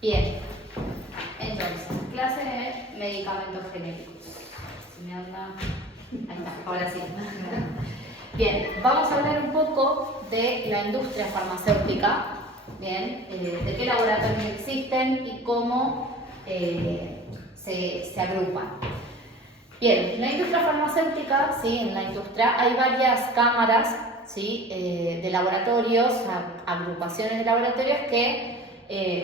Bien, entonces, clase de medicamentos genéricos. Si me anda... Ahí está, ahora sí. Bien, vamos a hablar un poco de la industria farmacéutica, bien, de qué laboratorios existen y cómo se agrupan. Bien, en la industria farmacéutica, ¿sí? En la industria hay varias cámaras, ¿sí? De laboratorios, agrupaciones de laboratorios que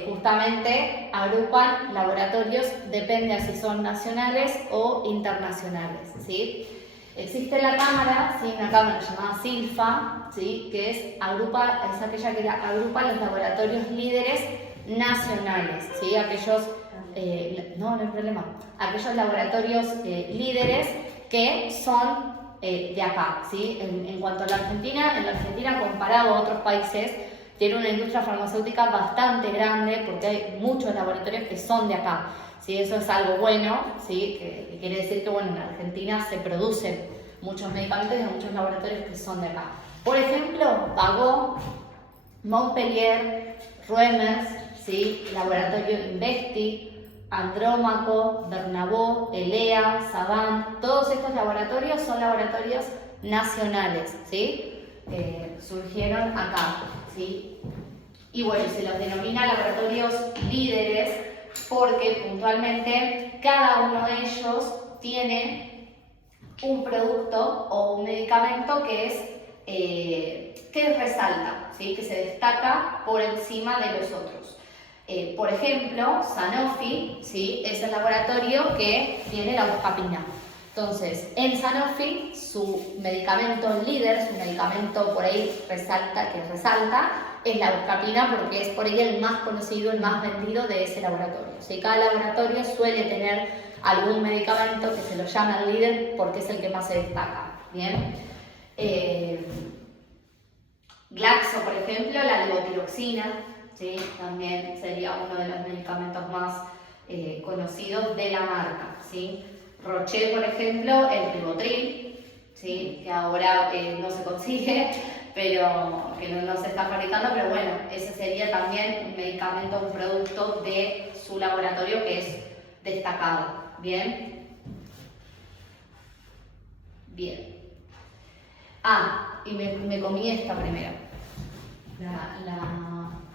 justamente agrupan laboratorios, depende si son nacionales o internacionales, ¿sí? Existe la cámara, ¿sí? Una cámara llamada SILFA, ¿sí? Que es aquella que agrupa los laboratorios líderes nacionales, ¿sí? Aquellos, no hay problema, aquellos laboratorios líderes que son de acá, ¿sí? En cuanto a la Argentina, en la Argentina comparado a otros países, tiene una industria farmacéutica bastante grande porque hay muchos laboratorios que son de acá. ¿Sí? Eso es algo bueno, ¿sí? Que quiere decir que bueno, en Argentina se producen muchos medicamentos y hay muchos laboratorios que son de acá. Por ejemplo, Pagó, Montpellier, Ruemers, ¿sí? Laboratorio Investi, Andrómaco, Bernabó, Elea, Savant, todos estos laboratorios son laboratorios nacionales, ¿sí? Surgieron acá, ¿sí? Y bueno, se los denomina laboratorios líderes porque puntualmente cada uno de ellos tiene un producto o un medicamento que resalta, ¿sí? Que se destaca por encima de los otros. Por ejemplo, Sanofi, ¿sí? Es el laboratorio que tiene la buscapina. Entonces, en Sanofi, su medicamento líder, su medicamento por ahí resalta, es la buscapina porque es por ahí el más conocido, el más vendido de ese laboratorio. ¿Sí? Cada laboratorio suele tener algún medicamento que se lo llama el líder porque es el que más se destaca. ¿Bien? Glaxo, por ejemplo, la levotiroxina, ¿sí? También sería uno de los medicamentos más conocidos de la marca, ¿sí? Roche, por ejemplo, el Rivotril, ¿sí? Que ahora no se consigue, pero que no se está fabricando, pero bueno, ese sería también un medicamento, un producto de su laboratorio que es destacado. ¿Bien? Bien. Y me comí esta primero.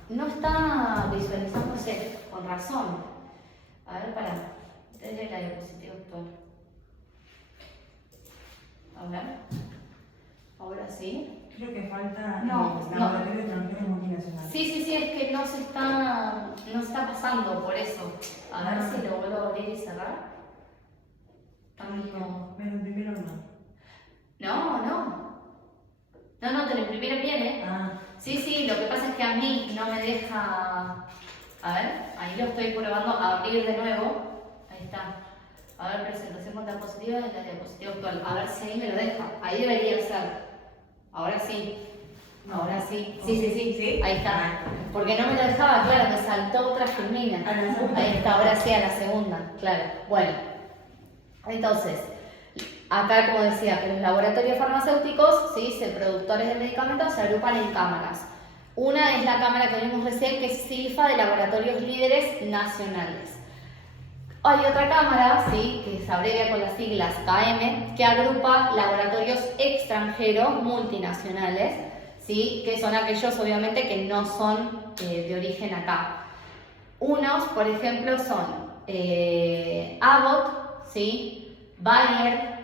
No está visualizándose, con razón. A ver, pará. Desde la diapositiva actual. A ver. Ahora sí. Creo que falta laboratorio extranjero multinacional. Sí, es que no se está pasando por eso. A ver si lo vuelvo a abrir y cerrar. Pero el primero no. No, te lo imprimieron bien, ¿eh? Sí, lo que pasa es que a mí no me deja... A ver, ahí lo estoy probando a abrir de nuevo. Ahí está. A ver, presentación con diapositiva de la diapositiva actual. A ver si ahí me lo deja. Ahí debería ser. Ahora sí. Ahora sí. Sí. Ahí está. Porque no me lo dejaba, claro, me saltó otra filmina. Ahí está, ahora sí a la segunda, claro. Bueno, entonces, acá como decía, que los laboratorios farmacéuticos, ¿sí? Productores de medicamentos, se agrupan en cámaras. Una es la cámara que vimos recién, que es SILFA, de laboratorios líderes nacionales. Hay otra cámara, ¿sí? Que se abrevia con las siglas KM, que agrupa laboratorios extranjeros multinacionales, ¿sí? Que son aquellos obviamente que no son de origen acá. Unos, por ejemplo, son Abbott, ¿sí? Bayer,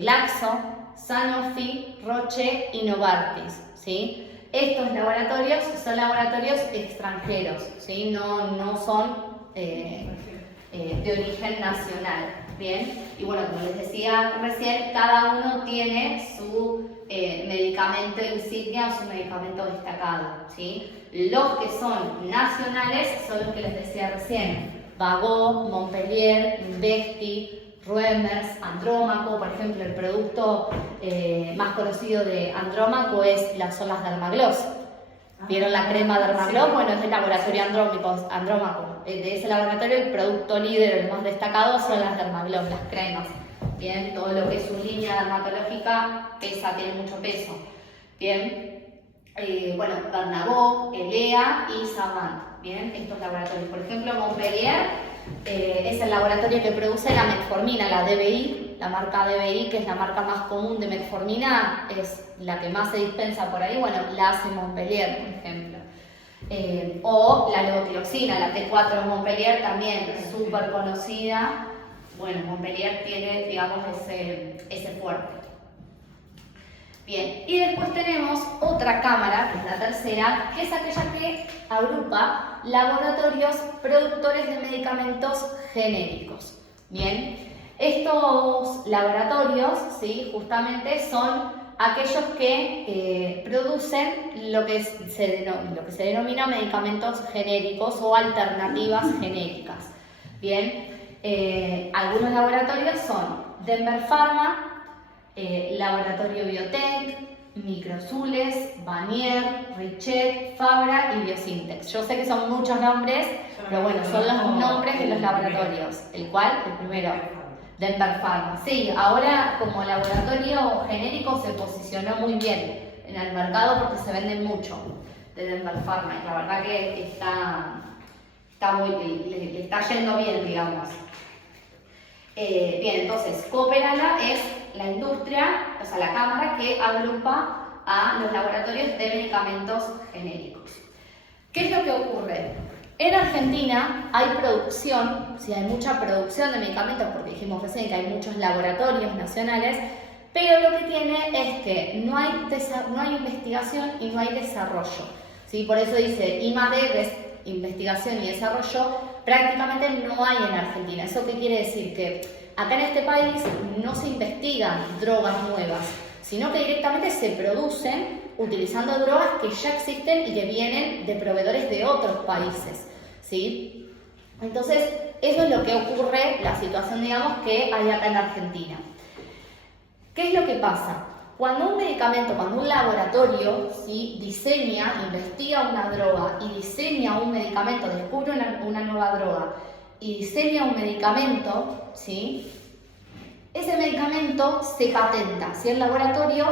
Glaxo, Sanofi, Roche y Novartis, ¿sí? Estos laboratorios son laboratorios extranjeros, ¿sí? No son de origen nacional, ¿bien? Y bueno, como les decía recién, cada uno tiene su medicamento insignia o su medicamento destacado, ¿sí? Los que son nacionales son los que les decía recién: Pagó, Montpellier, Investi, Ruemers, Andrómaco. Por ejemplo, el producto más conocido de Andrómaco son las Dermagloss. ¿Vieron la crema Dermagloss? Bueno, es del laboratorio Andrómaco. De ese laboratorio, el producto líder, el más destacado, son las Dermagloss, las cremas. Bien, todo lo que es su línea dermatológica tiene mucho peso. Bien, bueno, Bernabó, Elea y Savant, ¿bien? Estos laboratorios. Por ejemplo, Montpellier es el laboratorio que produce la metformina, la DBI, la marca DBI, que es la marca más común de metformina, es la que más se dispensa por ahí, bueno, la hace Montpellier, por ejemplo. O la levotiroxina, la T4 de Montpellier también, es súper conocida. Bueno, Montpellier tiene, digamos, ese fuerte. Bien, y después tenemos otra cámara, que es la tercera, que es aquella que agrupa laboratorios productores de medicamentos genéricos. Bien, estos laboratorios, ¿sí?, justamente son aquellos que producen lo que se denomina medicamentos genéricos o alternativas genéricas. Bien, algunos laboratorios son Denver Pharma, Laboratorio Biotech, Microzules, Vanier, Richet, Fabra y Biosintex. Yo sé que son muchos nombres, pero bueno, son los nombres de los laboratorios. El primero, Denver Pharma. Sí, ahora como laboratorio genérico se posicionó muy bien en el mercado porque se venden mucho de Denver Pharma y la verdad que le está yendo bien, digamos. Bien, entonces, Cooperala es la industria, o sea, la cámara que agrupa a los laboratorios de medicamentos genéricos. ¿Qué es lo que ocurre? En Argentina hay producción, sí, hay mucha producción de medicamentos, porque dijimos recién que hay muchos laboratorios nacionales, pero lo que tiene es que no hay investigación y no hay desarrollo. ¿Sí? Por eso dice I+D, investigación y desarrollo, prácticamente no hay en Argentina. ¿Eso qué quiere decir? Que acá en este país no se investigan drogas nuevas, sino que directamente se producen utilizando drogas que ya existen y que vienen de proveedores de otros países, ¿sí? Entonces, eso es lo que ocurre, la situación, digamos, que hay acá en Argentina. ¿Qué es lo que pasa? Cuando un laboratorio, ¿sí?, diseña, investiga una droga y diseña un medicamento, descubre una nueva droga y diseña un medicamento, ¿sí?, ese medicamento se patenta. Si el laboratorio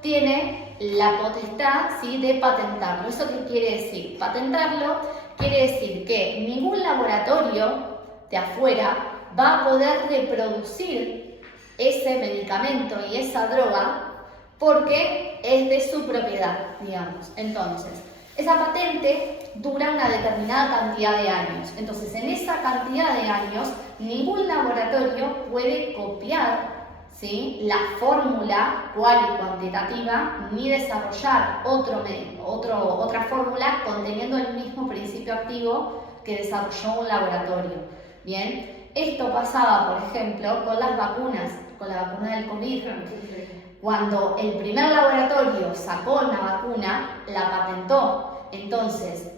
tiene la potestad, ¿sí?, de patentarlo. ¿Eso qué quiere decir? Patentarlo quiere decir que ningún laboratorio de afuera va a poder reproducir ese medicamento y esa droga porque es de su propiedad, digamos. Entonces, esa patente dura una determinada cantidad de años. Entonces, en esa cantidad de años, ningún laboratorio puede copiar, ¿sí?, la fórmula cual y cuantitativa, ni desarrollar otra fórmula conteniendo el mismo principio activo que desarrolló un laboratorio. Bien, esto pasaba, por ejemplo, con las vacunas, con la vacuna del COVID. Cuando el primer laboratorio sacó una vacuna, la patentó. Entonces,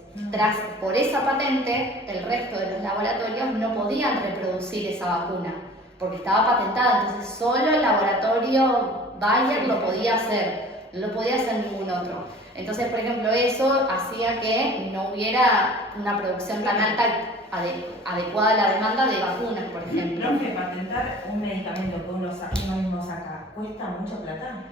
por esa patente, el resto de los laboratorios no podían reproducir esa vacuna, porque estaba patentada. Entonces, solo el laboratorio Bayer lo podía hacer, no lo podía hacer ningún otro. Entonces, por ejemplo, eso hacía que no hubiera una producción tan alta adecuada a la demanda de vacunas, por ejemplo. Creo que patentar un medicamento que uno mismo saca cuesta mucha plata.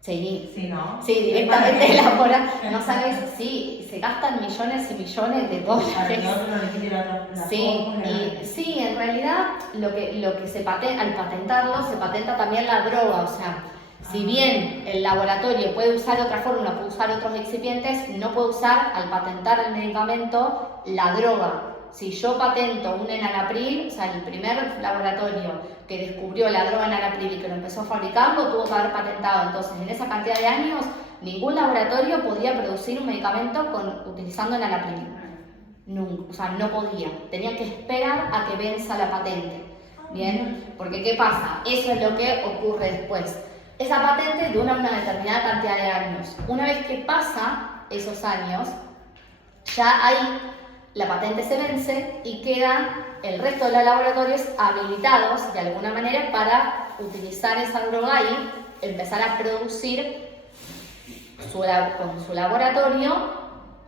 Sí. Sí, ¿no? Sí, directamente elaborar. No sabes, sí, se gastan millones y millones de dólares. Para que otro le quite la Sí, fórmula. y sí, en realidad lo que se patenta, al patentarlo, se patenta también la droga. O sea, si bien el laboratorio puede usar otra fórmula, puede usar otros excipientes, no puede usar, al patentar el medicamento, la droga. Si yo patento un enalapril, o sea, el primer laboratorio que descubrió la droga enalapril y que lo empezó a fabricarlo, tuvo que haber patentado. Entonces, en esa cantidad de años, ningún laboratorio podía producir un medicamento utilizando enalapril. Nunca, o sea, no podía. Tenía que esperar a que venza la patente. ¿Bien? Porque, ¿qué pasa? Eso es lo que ocurre después. Esa patente dura una determinada cantidad de años. Una vez que pasa esos años, ya hay... La patente se vence y quedan el resto de los laboratorios habilitados de alguna manera para utilizar esa droga y empezar a producir con su laboratorio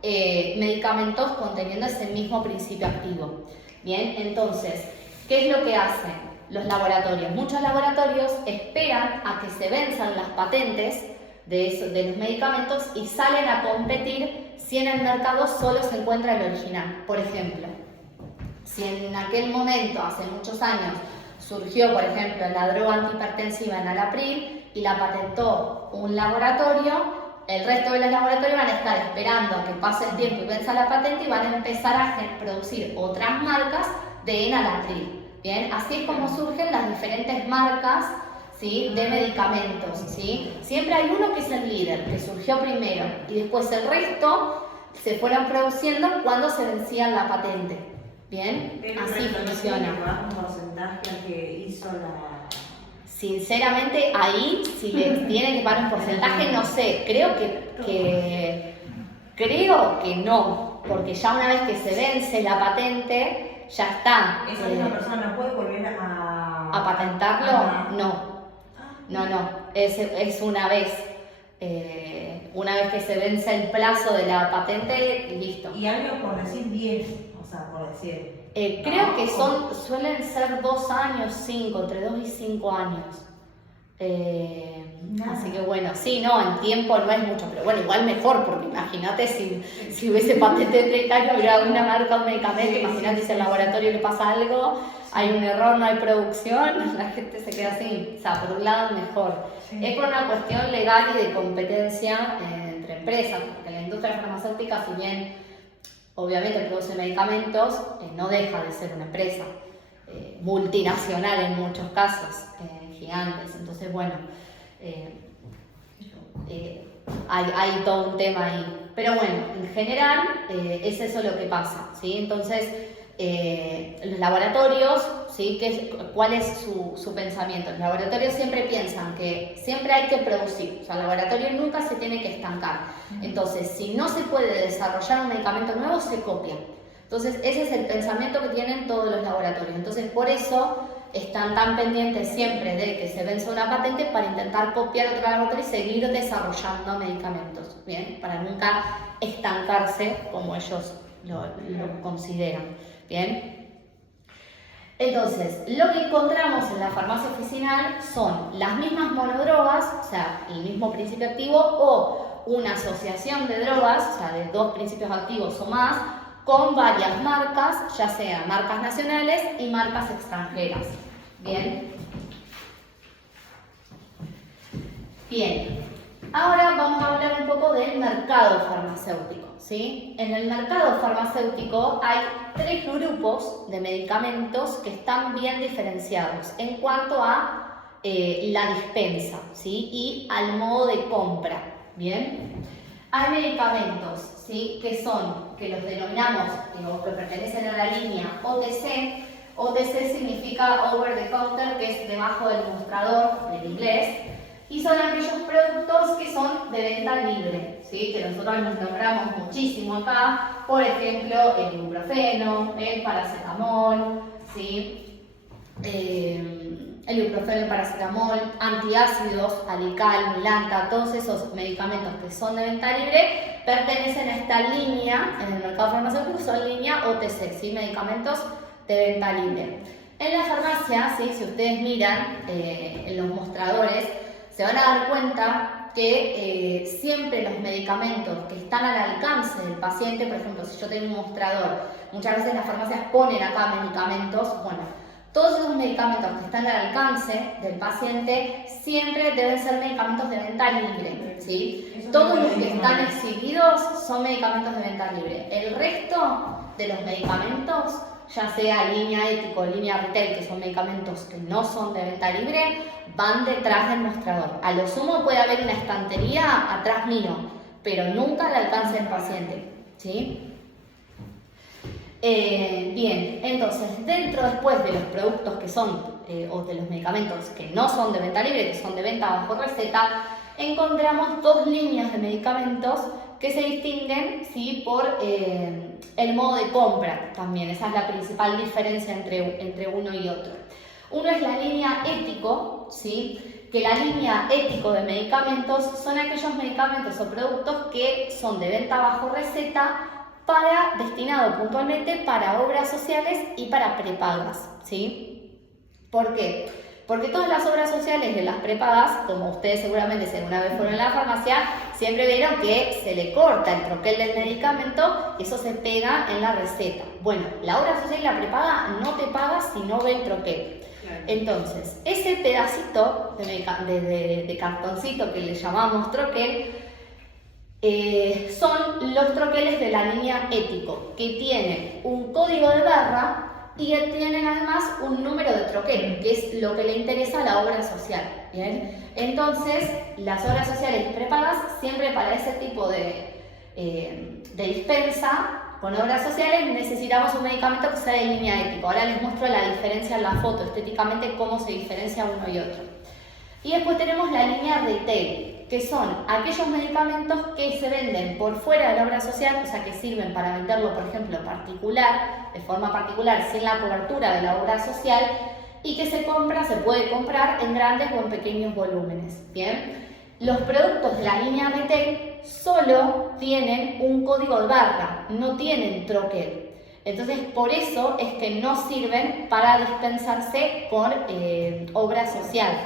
medicamentos conteniendo ese mismo principio activo. Bien, entonces, ¿qué es lo que hacen los laboratorios? Muchos laboratorios esperan a que se venzan las patentes de los medicamentos y salen a competir si en el mercado solo se encuentra el original. Por ejemplo, si en aquel momento, hace muchos años, surgió, por ejemplo, la droga antihipertensiva enalapril y la patentó un laboratorio, el resto de los laboratorios van a estar esperando a que pase el tiempo y venza la patente y van a empezar a producir otras marcas de enalapril. Bien, así es como surgen las diferentes marcas, ¿sí?, de medicamentos, ¿sí? Siempre hay uno que es el líder, que surgió primero, y después el resto se fueron produciendo cuando se vencía la patente. Bien, Pero así funciona. ¿Un porcentaje al que hizo la...? Sinceramente, ahí, si le tiene que pagar un porcentaje, no sé, creo que no, porque ya una vez que se vence la patente, ya está. ¿Esa misma persona no puede volver a patentarlo? Ajá. No, es una vez. Una vez que se vence el plazo de la patente, listo. Y algo por decir 10, o sea, por decir... Creo que suelen ser 2 años, 5, entre 2 y 5 años. Así que bueno, sí, no, en tiempo no es mucho, pero bueno, igual mejor, porque imagínate si hubiese patente de 30 años, hubiera una marca, un medicamento, imagínate si al laboratorio le pasa algo, hay un error, no hay producción, la gente se queda así. O sea, por un lado mejor. Sí. Es por una cuestión legal y de competencia entre empresas, porque la industria farmacéutica, si bien obviamente produce medicamentos, no deja de ser una empresa multinacional en muchos casos, gigantes. Entonces, bueno, hay todo un tema ahí. Pero bueno, en general es eso lo que pasa, ¿sí? Entonces, los laboratorios, ¿sí? ¿Cuál es su pensamiento? Los laboratorios siempre piensan que siempre hay que producir, o sea, el laboratorio nunca se tiene que estancar. Entonces, si no se puede desarrollar un medicamento nuevo, se copia. Entonces, ese es el pensamiento que tienen todos los laboratorios. Entonces, por eso están tan pendientes siempre de que se venza una patente para intentar copiar otro laboratorio y seguir desarrollando medicamentos, ¿bien? Para nunca estancarse como ellos lo consideran, ¿bien? Entonces, lo que encontramos en la farmacia oficinal son las mismas monodrogas, o sea, el mismo principio activo, o una asociación de drogas, o sea, de 2 principios activos o más, con varias marcas, ya sean marcas nacionales y marcas extranjeras. Bien. Bien. Ahora vamos a hablar un poco del mercado farmacéutico, ¿sí? En el mercado farmacéutico hay 3 grupos de medicamentos que están bien diferenciados en cuanto a la dispensa, ¿sí? Y al modo de compra, ¿bien? Hay medicamentos, ¿sí?, que los denominamos, que pertenecen a la línea OTC. OTC significa over the counter, que es debajo del mostrador del inglés, y son aquellos productos que son de venta libre, ¿sí?, que nosotros nos nombramos muchísimo acá, por ejemplo, el ibuprofeno, el paracetamol, ¿sí? El ibuprofeno, el paracetamol, antiácidos, Alical, Milanta, todos esos medicamentos que son de venta libre pertenecen a esta línea, en el mercado farmacéutico son línea OTC, ¿sí?, medicamentos de venta libre. En la farmacia, ¿sí?, si ustedes miran en los mostradores, se van a dar cuenta que siempre los medicamentos que están al alcance del paciente, por ejemplo, si yo tengo un mostrador, muchas veces las farmacias ponen acá medicamentos, bueno, todos esos medicamentos que están al alcance del paciente siempre deben ser medicamentos de venta libre, ¿sí? Todos los que están exhibidos son medicamentos de venta libre. El resto de los medicamentos, ya sea línea ético o línea retail, que son medicamentos que no son de venta libre, van detrás del mostrador. A lo sumo puede haber una estantería atrás mío, pero nunca al alcance del paciente, ¿sí? Bien, entonces, después de los productos que son, o de los medicamentos que no son de venta libre, que son de venta bajo receta, encontramos 2 líneas de medicamentos que se distinguen, ¿sí?, por el modo de compra también. Esa es la principal diferencia entre uno y otro. Uno es la línea ético, ¿sí?, que la línea ético de medicamentos son aquellos medicamentos o productos que son de venta bajo receta, destinado puntualmente para obras sociales y para prepagas, ¿sí? ¿Por qué? Porque todas las obras sociales de las prepagas, como ustedes seguramente si alguna vez fueron a la farmacia, siempre vieron que se le corta el troquel del medicamento y eso se pega en la receta. Bueno, la obra social y la prepaga no te paga si no ve el troquel. Claro. Entonces, ese pedacito de cartoncito que le llamamos troquel, son los troqueles de la línea ético, que tienen un código de barra y tienen además un número de troquel, que es lo que le interesa a la obra social. ¿Bien? Entonces, las obras sociales prepagas, siempre para ese tipo de dispensa con obras sociales, necesitamos un medicamento que sea de línea ético. Ahora les muestro la diferencia en la foto, estéticamente, cómo se diferencia uno y otro. Y después tenemos la línea retail, que son aquellos medicamentos que se venden por fuera de la obra social, o sea, que sirven para venderlo, por ejemplo, particular, de forma particular, sin la cobertura de la obra social, y que se puede comprar en grandes o en pequeños volúmenes. Bien, los productos de la línea retail solo tienen un código de barra, no tienen troquel. Entonces, por eso es que no sirven para dispensarse con obra social.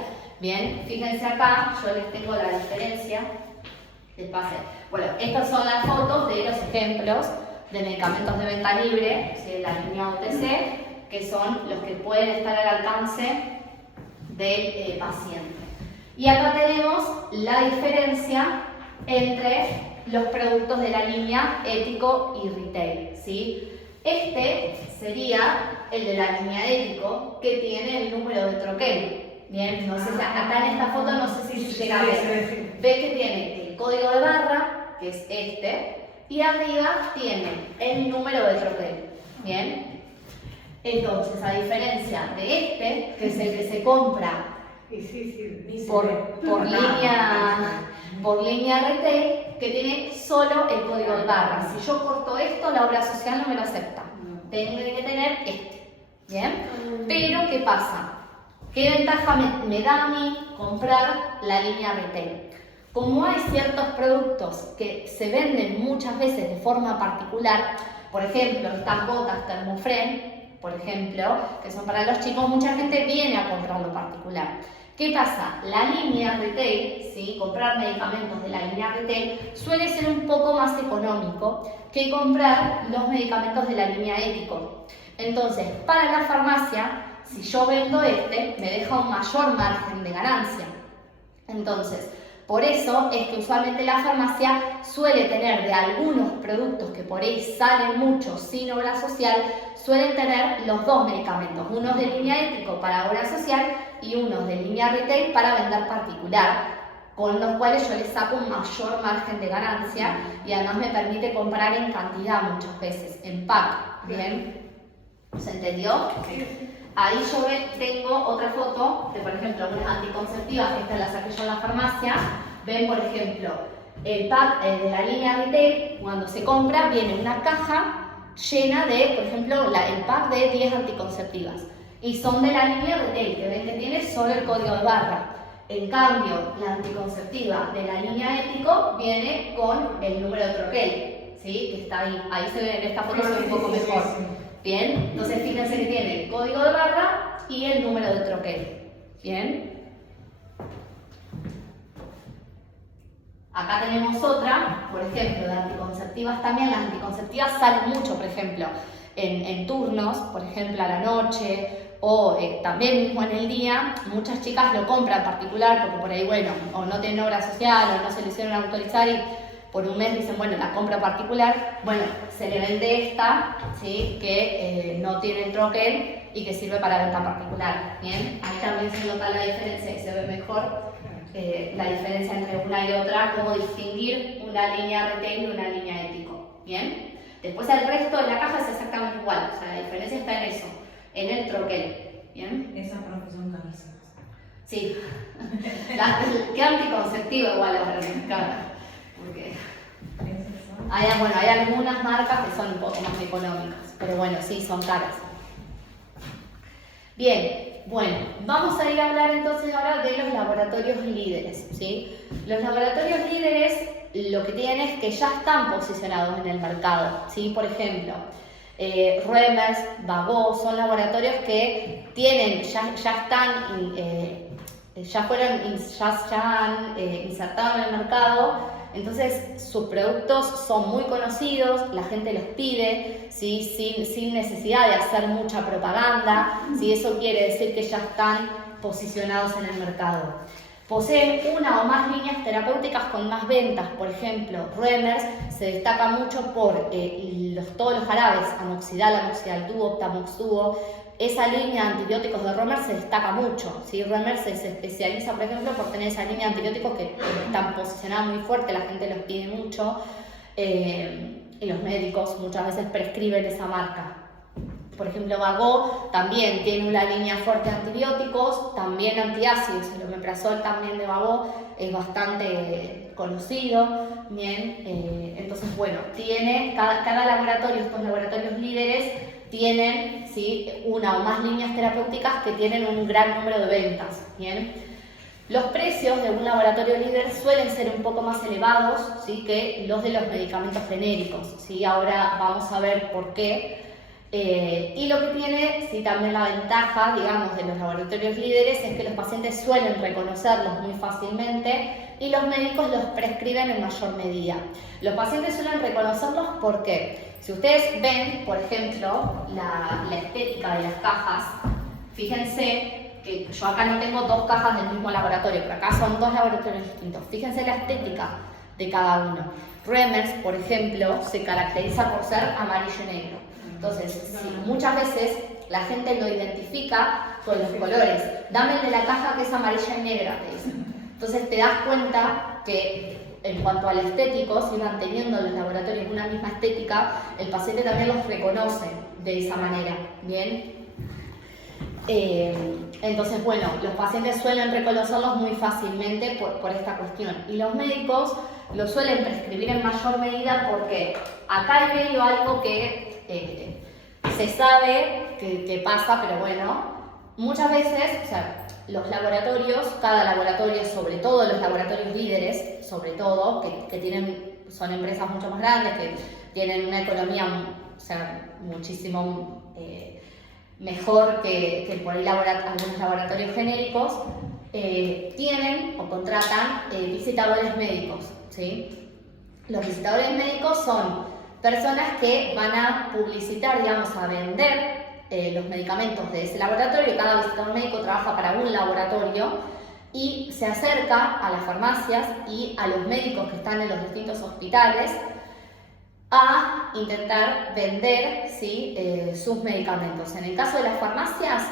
Bien, fíjense acá, yo les tengo la diferencia. Bueno, estas son las fotos de los ejemplos de medicamentos de venta libre, ¿sí? De la línea OTC, que son los que pueden estar al alcance del paciente. Y acá tenemos la diferencia entre los productos de la línea ético y retail, ¿sí? Este sería el de la línea ético, que tiene el número de troquel. Bien, no sé, acá en esta foto no sé si se llega a ver. Ves que tiene el código de barra, que es este, y arriba tiene el número de troquel. Bien, entonces a diferencia de este, que es el que se compra por línea retail, que tiene solo el código de barra. Si yo corto esto, la obra social no me lo acepta. Tengo que tener este. Bien, pero ¿qué pasa? ¿Qué ventaja me da a mí comprar la línea retail? Como hay ciertos productos que se venden muchas veces de forma particular, por ejemplo, estas botas Thermofren, por ejemplo, que son para los chicos, mucha gente viene a comprarlo particular. ¿Qué pasa? La línea retail, ¿sí? Comprar medicamentos de la línea retail suele ser un poco más económico que comprar los medicamentos de la línea ético. Entonces, para la farmacia, si yo vendo este, me deja un mayor margen de ganancia. Entonces, por eso es que usualmente la farmacia suele tener de algunos productos que por ahí salen mucho sin obra social, suelen tener los dos medicamentos, unos de línea ético para obra social y unos de línea retail para vender particular, con los cuales yo les saco un mayor margen de ganancia y además me permite comprar en cantidad muchas veces, en pack. ¿Bien? ¿Se entendió? Sí. Ahí yo tengo otra foto de, por ejemplo, unas anticonceptivas, que estas las saqué yo en la farmacia. Ven, por ejemplo, el pack de la línea retail, cuando se compra, viene una caja llena de, por ejemplo, el pack de 10 anticonceptivas. Y son de la línea retail, que ven que tiene solo el código de barra. En cambio, la anticonceptiva de la línea ético viene con el número de troquel, ¿sí? Que está ahí. Ahí se ve, en esta foto se ve un poco mejor. Bien, entonces fíjense que tiene el código de barra y el número de troquel. Bien. Acá tenemos otra, por ejemplo, de anticonceptivas también. Las anticonceptivas salen mucho, por ejemplo, en turnos, por ejemplo, a la noche o también mismo en el día. Muchas chicas lo compran particular porque por ahí, bueno, o no tienen obra social o no se lo hicieron autorizar y por un mes dicen, bueno, la compra particular. Bueno, se le vende esta, ¿sí? Que no tiene el troquel y que sirve para venta particular. Bien, ahí también se nota la diferencia y se ve mejor la diferencia entre una y otra, cómo distinguir una línea retail y una línea ético. Bien, después el resto de la caja es exactamente igual, o sea, la diferencia está en eso, en el troquel. Bien, esas son carísimas. Sí, ¿qué anticonceptivo igual ahora me cara? Porque hay algunas marcas que son un poco más económicas, pero bueno, sí, son caras. Bien, bueno, vamos a ir a hablar entonces ahora de los laboratorios líderes, ¿sí? Los laboratorios líderes lo que tienen es que ya están posicionados en el mercado, ¿sí? Por ejemplo, Reumers, Vago, son laboratorios que tienen, ya han insertado en el mercado, entonces sus productos son muy conocidos, la gente los pide, ¿sí? sin necesidad de hacer mucha propaganda, ¿sí? Eso quiere decir que ya están posicionados en el mercado. Poseen una o más líneas terapéuticas con más ventas, por ejemplo, Reumers se destaca mucho por todos los jarabes, amoxidal, amoxidal-dúo, tamox-dúo. Esa línea de antibióticos de Reumers se destaca mucho, ¿sí? Reumers se especializa, por ejemplo, por tener esa línea de antibióticos que están posicionadas muy fuerte, la gente los pide mucho, y los médicos muchas veces prescriben esa marca. Por ejemplo, Vago también tiene una línea fuerte de antibióticos, también antiácidos, el omeprazol también de Vago es bastante conocido. Bien, entonces bueno, tiene cada laboratorio, estos laboratorios líderes, tienen, ¿sí?, una o más líneas terapéuticas que tienen un gran número de ventas. Bien, los precios de un laboratorio líder suelen ser un poco más elevados, ¿sí?, que los de los medicamentos genéricos, ¿sí? Ahora vamos a ver por qué. Y lo que tiene, sí, también la ventaja, digamos, de los laboratorios líderes es que los pacientes suelen reconocerlos muy fácilmente y los médicos los prescriben en mayor medida. Los pacientes suelen reconocerlos porque, si ustedes ven, por ejemplo, la estética de las cajas, fíjense que yo acá no tengo dos cajas del mismo laboratorio, pero acá son dos laboratorios distintos. Fíjense la estética de cada uno. Reumers, por ejemplo, se caracteriza por ser amarillo y negro. Entonces, sí, muchas veces la gente lo identifica con los colores. Dame el de la caja que es amarilla y negra, te dicen. Entonces te das cuenta que en cuanto al estético, si van teniendo los laboratorios una misma estética, el paciente también los reconoce de esa manera. Bien. Entonces, bueno, los pacientes suelen reconocerlos muy fácilmente por esta cuestión. Y los médicos lo suelen prescribir en mayor medida porque acá hay medio algo que se sabe que pasa, pero bueno, muchas veces, o sea, los laboratorios, cada laboratorio, sobre todo los laboratorios líderes, sobre todo, que son empresas mucho más grandes, que tienen una economía, o sea, muchísimo mejor que por ahí algunos laboratorios genéricos, tienen o contratan visitadores médicos, ¿sí? Los visitadores médicos son personas que van a publicitar, digamos, a vender los medicamentos de ese laboratorio. Cada visitador médico trabaja para un laboratorio y se acerca a las farmacias y a los médicos que están en los distintos hospitales a intentar vender, ¿sí?, sus medicamentos. En el caso de las farmacias,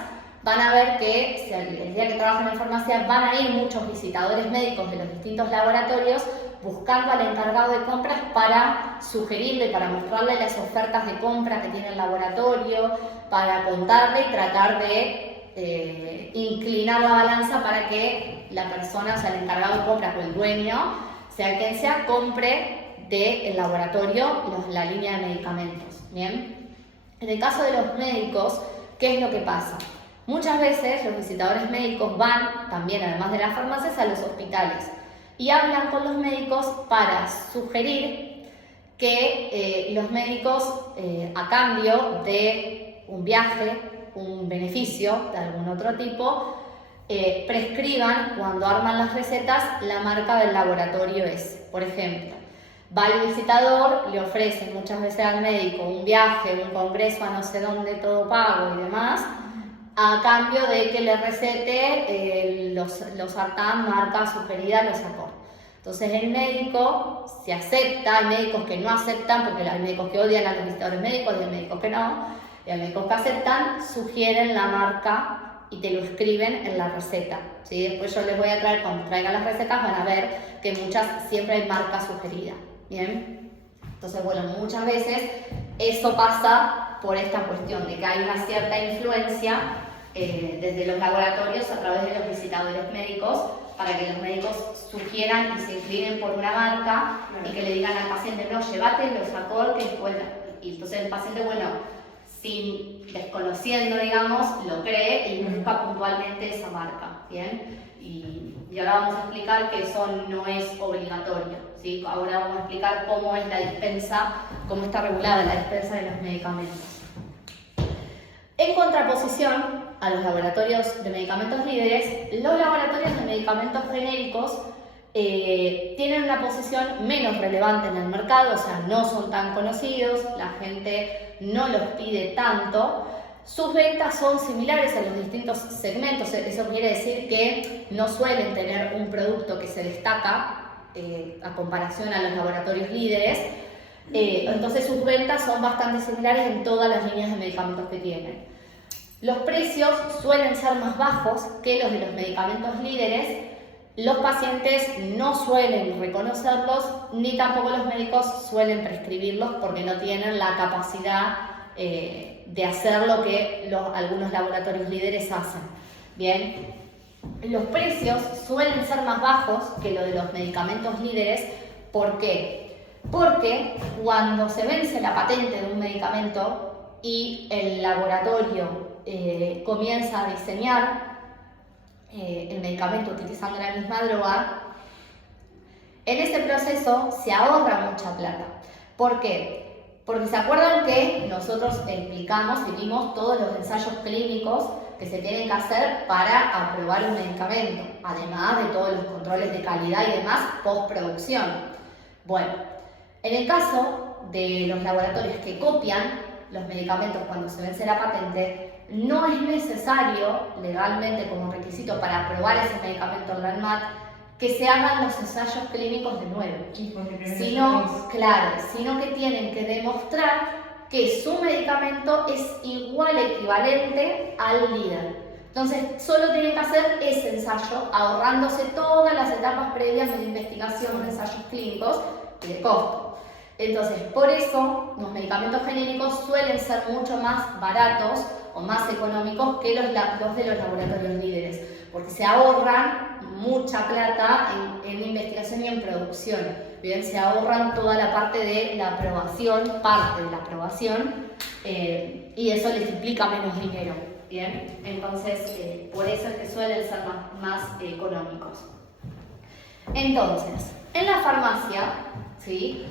van a ver que si el día que trabajan en farmacia van a ir muchos visitadores médicos de los distintos laboratorios buscando al encargado de compras para sugerirle, para mostrarle las ofertas de compra que tiene el laboratorio, para contarle y tratar de inclinar la balanza para que la persona, o sea, el encargado de compras o el dueño, sea quien sea, compre del laboratorio la línea de medicamentos. Bien, en el caso de los médicos, ¿qué es lo que pasa? Muchas veces los visitadores médicos van también, además de las farmacias, a los hospitales y hablan con los médicos para sugerir que los médicos, a cambio de un viaje, un beneficio de algún otro tipo, prescriban, cuando arman las recetas, la marca del laboratorio es. Por ejemplo, va el visitador, le ofrecen muchas veces al médico un viaje, un congreso a no sé dónde, todo pago y demás, a cambio de que le recete los sartán, marca sugerida, los Accord. Entonces el médico, si acepta, hay médicos que no aceptan, porque hay médicos que odian a los visitadores médicos, y hay médicos que no, y hay médicos que aceptan, sugieren la marca y te lo escriben en la receta, ¿sí? Después yo les voy a traer, cuando traigan las recetas van a ver que siempre hay marca sugerida. Bien, entonces bueno, muchas veces eso pasa por esta cuestión de que hay una cierta influencia desde los laboratorios a través de los visitadores médicos para que los médicos sugieran y se inclinen por una marca y que le digan al paciente, no, llévate los Accord, que es buena. Y entonces el paciente, bueno, desconociendo, digamos, lo cree y busca puntualmente esa marca. Bien, y ahora vamos a explicar que eso no es obligatorio, ¿sí? Ahora vamos a explicar cómo es la dispensa, cómo está regulada la dispensa de los medicamentos. En contraposición a los laboratorios de medicamentos líderes, los laboratorios de medicamentos genéricos tienen una posición menos relevante en el mercado, o sea, no son tan conocidos, la gente no los pide tanto. Sus ventas son similares a los distintos segmentos, eso quiere decir que no suelen tener un producto que se destaca a comparación a los laboratorios líderes. Entonces sus ventas son bastante similares en todas las líneas de medicamentos que tienen. Los precios suelen ser más bajos que los de los medicamentos líderes. Los pacientes no suelen reconocerlos, ni tampoco los médicos suelen prescribirlos porque no tienen la capacidad de hacer lo que algunos laboratorios líderes hacen. Bien, los precios suelen ser más bajos que los de los medicamentos líderes. ¿Por qué? Porque cuando se vence la patente de un medicamento y el laboratorio comienza a diseñar el medicamento utilizando la misma droga, en ese proceso se ahorra mucha plata. ¿Por qué? Porque se acuerdan que nosotros explicamos y vimos todos los ensayos clínicos que se tienen que hacer para aprobar un medicamento, además de todos los controles de calidad y demás postproducción. Bueno, en el caso de los laboratorios que copian los medicamentos cuando se vence la patente, no es necesario legalmente como requisito para aprobar ese medicamento en la ANMAT que se hagan los ensayos clínicos de nuevo, sino que tienen que demostrar que su medicamento es igual, equivalente al líder. Entonces, solo tienen que hacer ese ensayo, ahorrándose todas las etapas previas de la investigación de ensayos clínicos y de costo. Entonces, por eso los medicamentos genéricos suelen ser mucho más baratos o más económicos que los de los laboratorios líderes, porque se ahorran mucha plata en investigación y en producción. Bien, se ahorran toda la parte de la aprobación, y eso les implica menos dinero. Bien, entonces por eso es que suelen ser más económicos. Entonces, en la farmacia, ¿sí?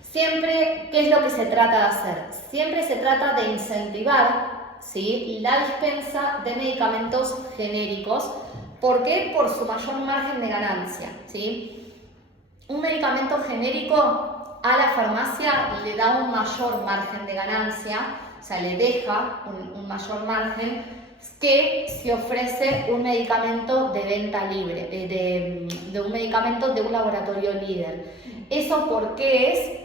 Siempre, ¿qué es lo que se trata de hacer? Siempre se trata de incentivar, ¿sí?, la dispensa de medicamentos genéricos. ¿Por qué? Por su mayor margen de ganancia, ¿sí? Un medicamento genérico a la farmacia le da un mayor margen de ganancia, o sea, le deja un mayor margen que si ofrece un medicamento de venta libre, de un medicamento de un laboratorio líder. ¿Eso por qué es?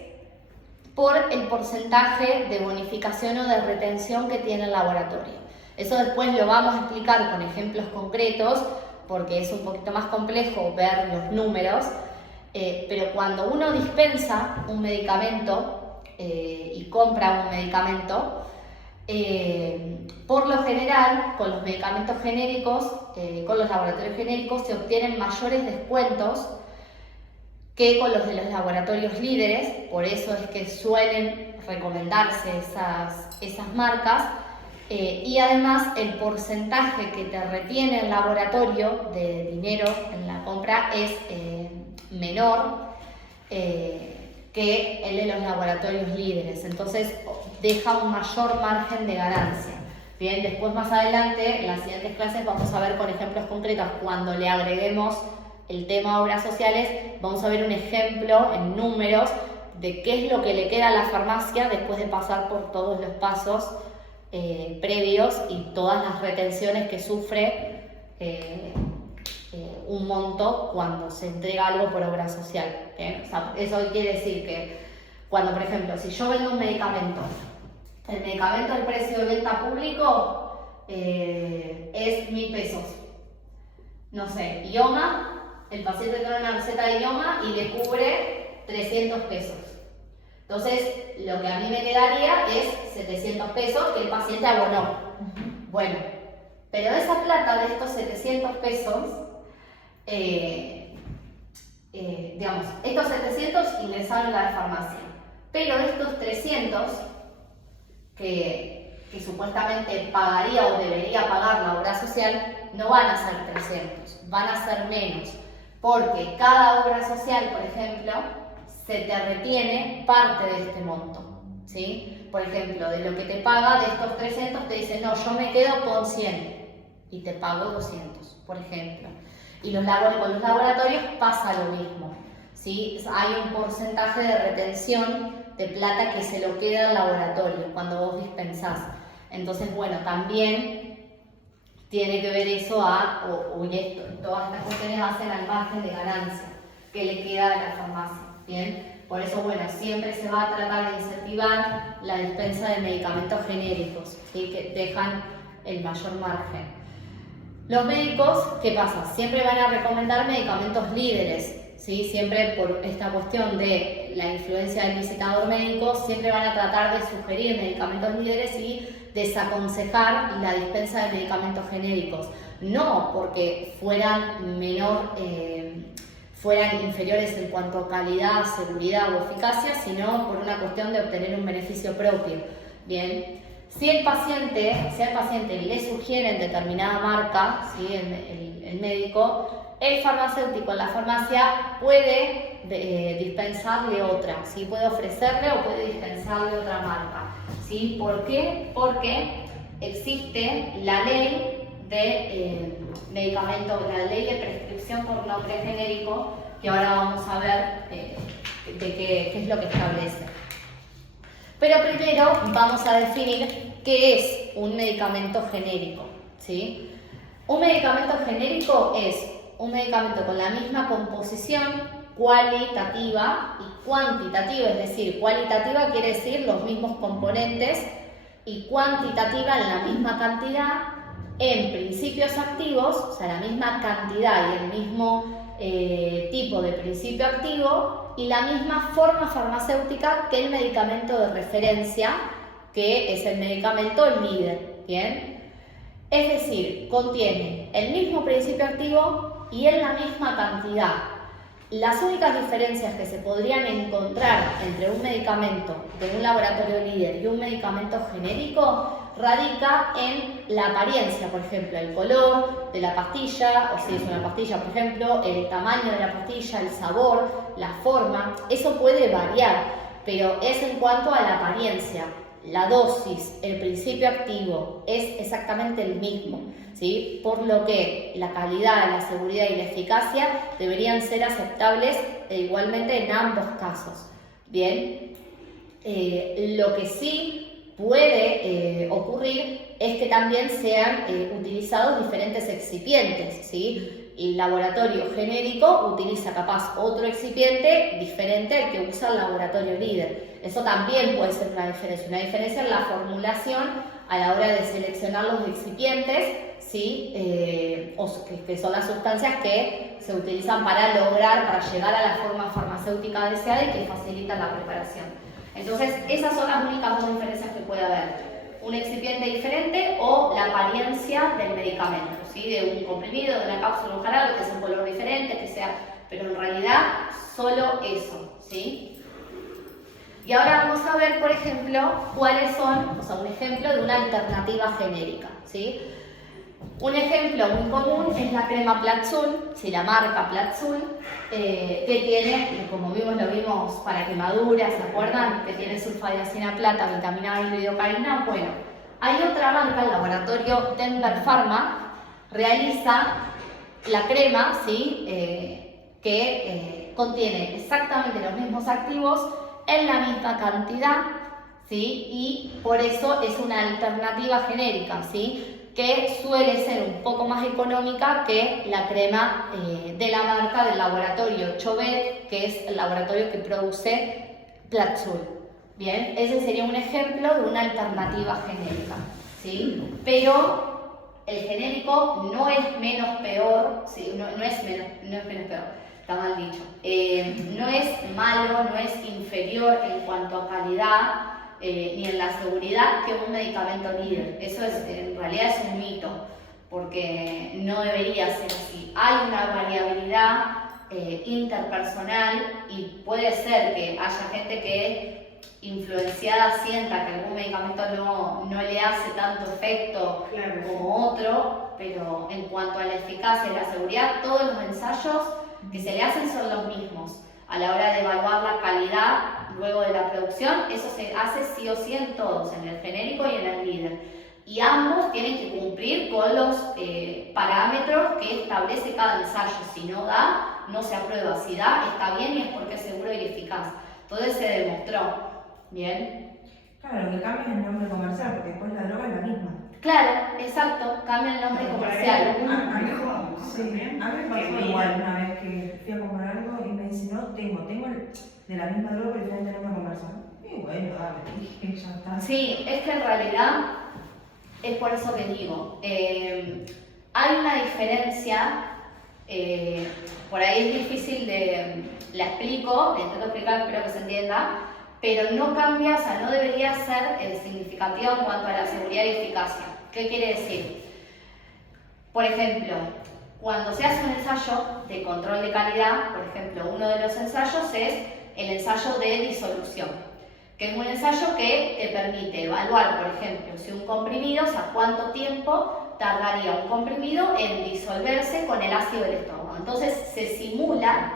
Por el porcentaje de bonificación o de retención que tiene el laboratorio. Eso después lo vamos a explicar con ejemplos concretos, porque es un poquito más complejo ver los números, pero cuando uno dispensa un medicamento y compra un medicamento, por lo general, con los medicamentos genéricos, con los laboratorios genéricos, se obtienen mayores descuentos que con los de los laboratorios líderes. Por eso es que suelen recomendarse esas marcas, y además el porcentaje que te retiene el laboratorio de dinero en la compra es menor que el de los laboratorios líderes, entonces deja un mayor margen de ganancia. Bien, después más adelante, en las siguientes clases, vamos a ver con ejemplos concretos. Cuando le agreguemos el tema obras sociales, vamos a ver un ejemplo en números de qué es lo que le queda a la farmacia después de pasar por todos los pasos previos y todas las retenciones que sufre un monto cuando se entrega algo por obra social. O sea, eso quiere decir que cuando, por ejemplo, si yo vendo un medicamento, el medicamento, el precio de venta público es 1.000 pesos. No sé, IOMA, el paciente tiene una receta de IOMA y le cubre 300 pesos. Entonces, lo que a mí me quedaría es 700 pesos que el paciente abonó. Bueno, pero de esa plata, de estos 700 pesos, digamos, estos 700 ingresaron a la farmacia, pero estos 300 que supuestamente pagaría o debería pagar la obra social, no van a ser 300, van a ser menos, porque cada obra social, por ejemplo, se te retiene parte de este monto, ¿sí? Por ejemplo, de lo que te paga de estos 300 te dice, no, yo me quedo con 100 y te pago 200, por ejemplo. Y con los laboratorios pasa lo mismo, ¿sí? Hay un porcentaje de retención de plata que se lo queda al laboratorio cuando vos dispensás. Entonces, bueno, también tiene que ver eso todas estas cuestiones hacen al margen de ganancia que le queda a la farmacia, ¿bien? Por eso, bueno, siempre se va a tratar de incentivar la dispensa de medicamentos genéricos, ¿sí? Que dejan el mayor margen. Los médicos, ¿qué pasa? Siempre van a recomendar medicamentos líderes, ¿sí? Siempre por esta cuestión de la influencia del visitador médico, siempre van a tratar de sugerir medicamentos líderes y desaconsejar la dispensa de medicamentos genéricos. No porque fueran inferiores en cuanto a calidad, seguridad o eficacia, sino por una cuestión de obtener un beneficio propio. Bien. Si al paciente le sugieren determinada marca, ¿sí? el médico, el farmacéutico en la farmacia puede dispensarle otra, ¿sí? Puede ofrecerle o puede dispensarle otra marca, ¿sí? ¿Por qué? Porque existe la ley de medicamentos, la ley de prescripción por nombre genérico, que ahora vamos a ver de qué es lo que establece. Pero primero vamos a definir qué es un medicamento genérico, ¿sí? Un medicamento genérico es un medicamento con la misma composición cualitativa y cuantitativa, es decir, cualitativa quiere decir los mismos componentes y cuantitativa en la misma cantidad en principios activos, o sea, la misma cantidad y el mismo tipo de principio activo y la misma forma farmacéutica que el medicamento de referencia, que es el medicamento líder, ¿bien? Es decir, contiene el mismo principio activo y en la misma cantidad. Las únicas diferencias que se podrían encontrar entre un medicamento de un laboratorio líder y un medicamento genérico radica en la apariencia, por ejemplo, el color de la pastilla, o si es una pastilla, por ejemplo, el tamaño de la pastilla, el sabor, la forma. Eso puede variar, pero es en cuanto a la apariencia. La dosis, el principio activo es exactamente el mismo, ¿sí? Por lo que la calidad, la seguridad y la eficacia deberían ser aceptables igualmente en ambos casos. Bien, lo que sí puede ocurrir es que también sean utilizados diferentes excipientes, ¿sí? El laboratorio genérico utiliza capaz otro excipiente diferente al que usa el laboratorio líder. Eso también puede ser una diferencia en la formulación a la hora de seleccionar los excipientes, ¿sí? Que son las sustancias que se utilizan para llegar a la forma farmacéutica deseada y que facilitan la preparación. Entonces, esas son las únicas dos diferencias que puede haber. Un excipiente diferente o la apariencia del medicamento, ¿sí? De un comprimido, de una cápsula, un jarabe, que sea un color diferente, pero en realidad solo eso, ¿sí? Y ahora vamos a ver, por ejemplo, cuáles son, un ejemplo de una alternativa genérica, ¿sí? Un ejemplo muy común es la crema Platzul, ¿sí? La marca Platzul, que tiene, como lo vimos para quemaduras, ¿se acuerdan? Que tiene sulfadiazina plata, vitamina A y lidocaína. Bueno, hay otra marca, el laboratorio Denver Pharma, realiza la crema, ¿sí? Que contiene exactamente los mismos activos en la misma cantidad, ¿sí? Y por eso es una alternativa genérica, ¿sí? Que suele ser un poco más económica que la crema de la marca del laboratorio Chobet, que es el laboratorio que produce Platzul. Bien, ese sería un ejemplo de una alternativa genérica, ¿sí? Pero el genérico no es menos peor, ¿sí? no es menos peor, está mal dicho. No es malo, no es inferior en cuanto a calidad, ni en la seguridad que un medicamento líder. Eso en realidad es un mito, porque no debería ser así. Hay una variabilidad interpersonal y puede ser que haya gente que influenciada sienta que algún medicamento no le hace tanto efecto como otro, pero en cuanto a la eficacia y la seguridad, todos los ensayos que se le hacen son los mismos a la hora de evaluar la calidad luego de la producción, eso se hace sí o sí en todos, en el genérico y en el líder. Y ambos tienen que cumplir con los parámetros que establece cada ensayo. Si no da, no se aprueba. Si da, está bien y es porque es seguro y eficaz. Entonces se demostró. ¿Bien? Claro, lo que cambia es el nombre comercial, porque después la droga es la misma. Claro, exacto, cambia el nombre comercial. Sí, a mí me pasó igual una vez que fui a comprar algo y me dice, no, tengo de la misma droga, pero diferente nombre comercial. Y bueno, dale, dije, ya está. Sí, es que en realidad es por eso que digo, hay una diferencia, por ahí es difícil la explico, la intento explicar, espero que se entienda, pero no cambia, o sea, no debería ser significativo en cuanto a la seguridad y eficacia. ¿Qué quiere decir? Por ejemplo, cuando se hace un ensayo de control de calidad, por ejemplo, uno de los ensayos es el ensayo de disolución, que es un ensayo que te permite evaluar, por ejemplo, si un comprimido, o sea, cuánto tiempo tardaría un comprimido en disolverse con el ácido del estómago. Entonces se simula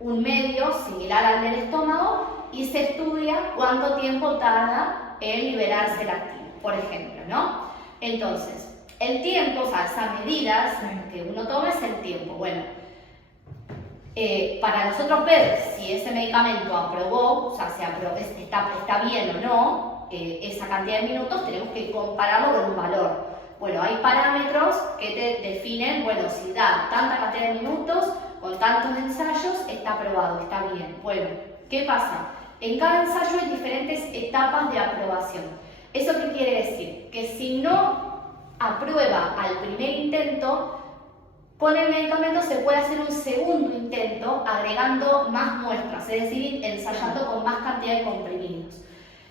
un medio similar al del estómago y se estudia cuánto tiempo tarda en liberarse el activo, por ejemplo, ¿no? Entonces, el tiempo, o sea, esas medidas que uno toma es el tiempo. Bueno, para nosotros ver si ese medicamento aprobó, o sea, está bien o no, esa cantidad de minutos, tenemos que compararlo con un valor. Bueno, hay parámetros que te definen, bueno, si da tanta cantidad de minutos, con tantos ensayos, está aprobado, está bien. Bueno, ¿qué pasa? En cada ensayo hay diferentes etapas de aprobación. ¿Eso qué quiere decir? Que si no aprueba al primer intento, con el medicamento se puede hacer un segundo intento agregando más muestras, es decir, ensayando con más cantidad de comprimidos.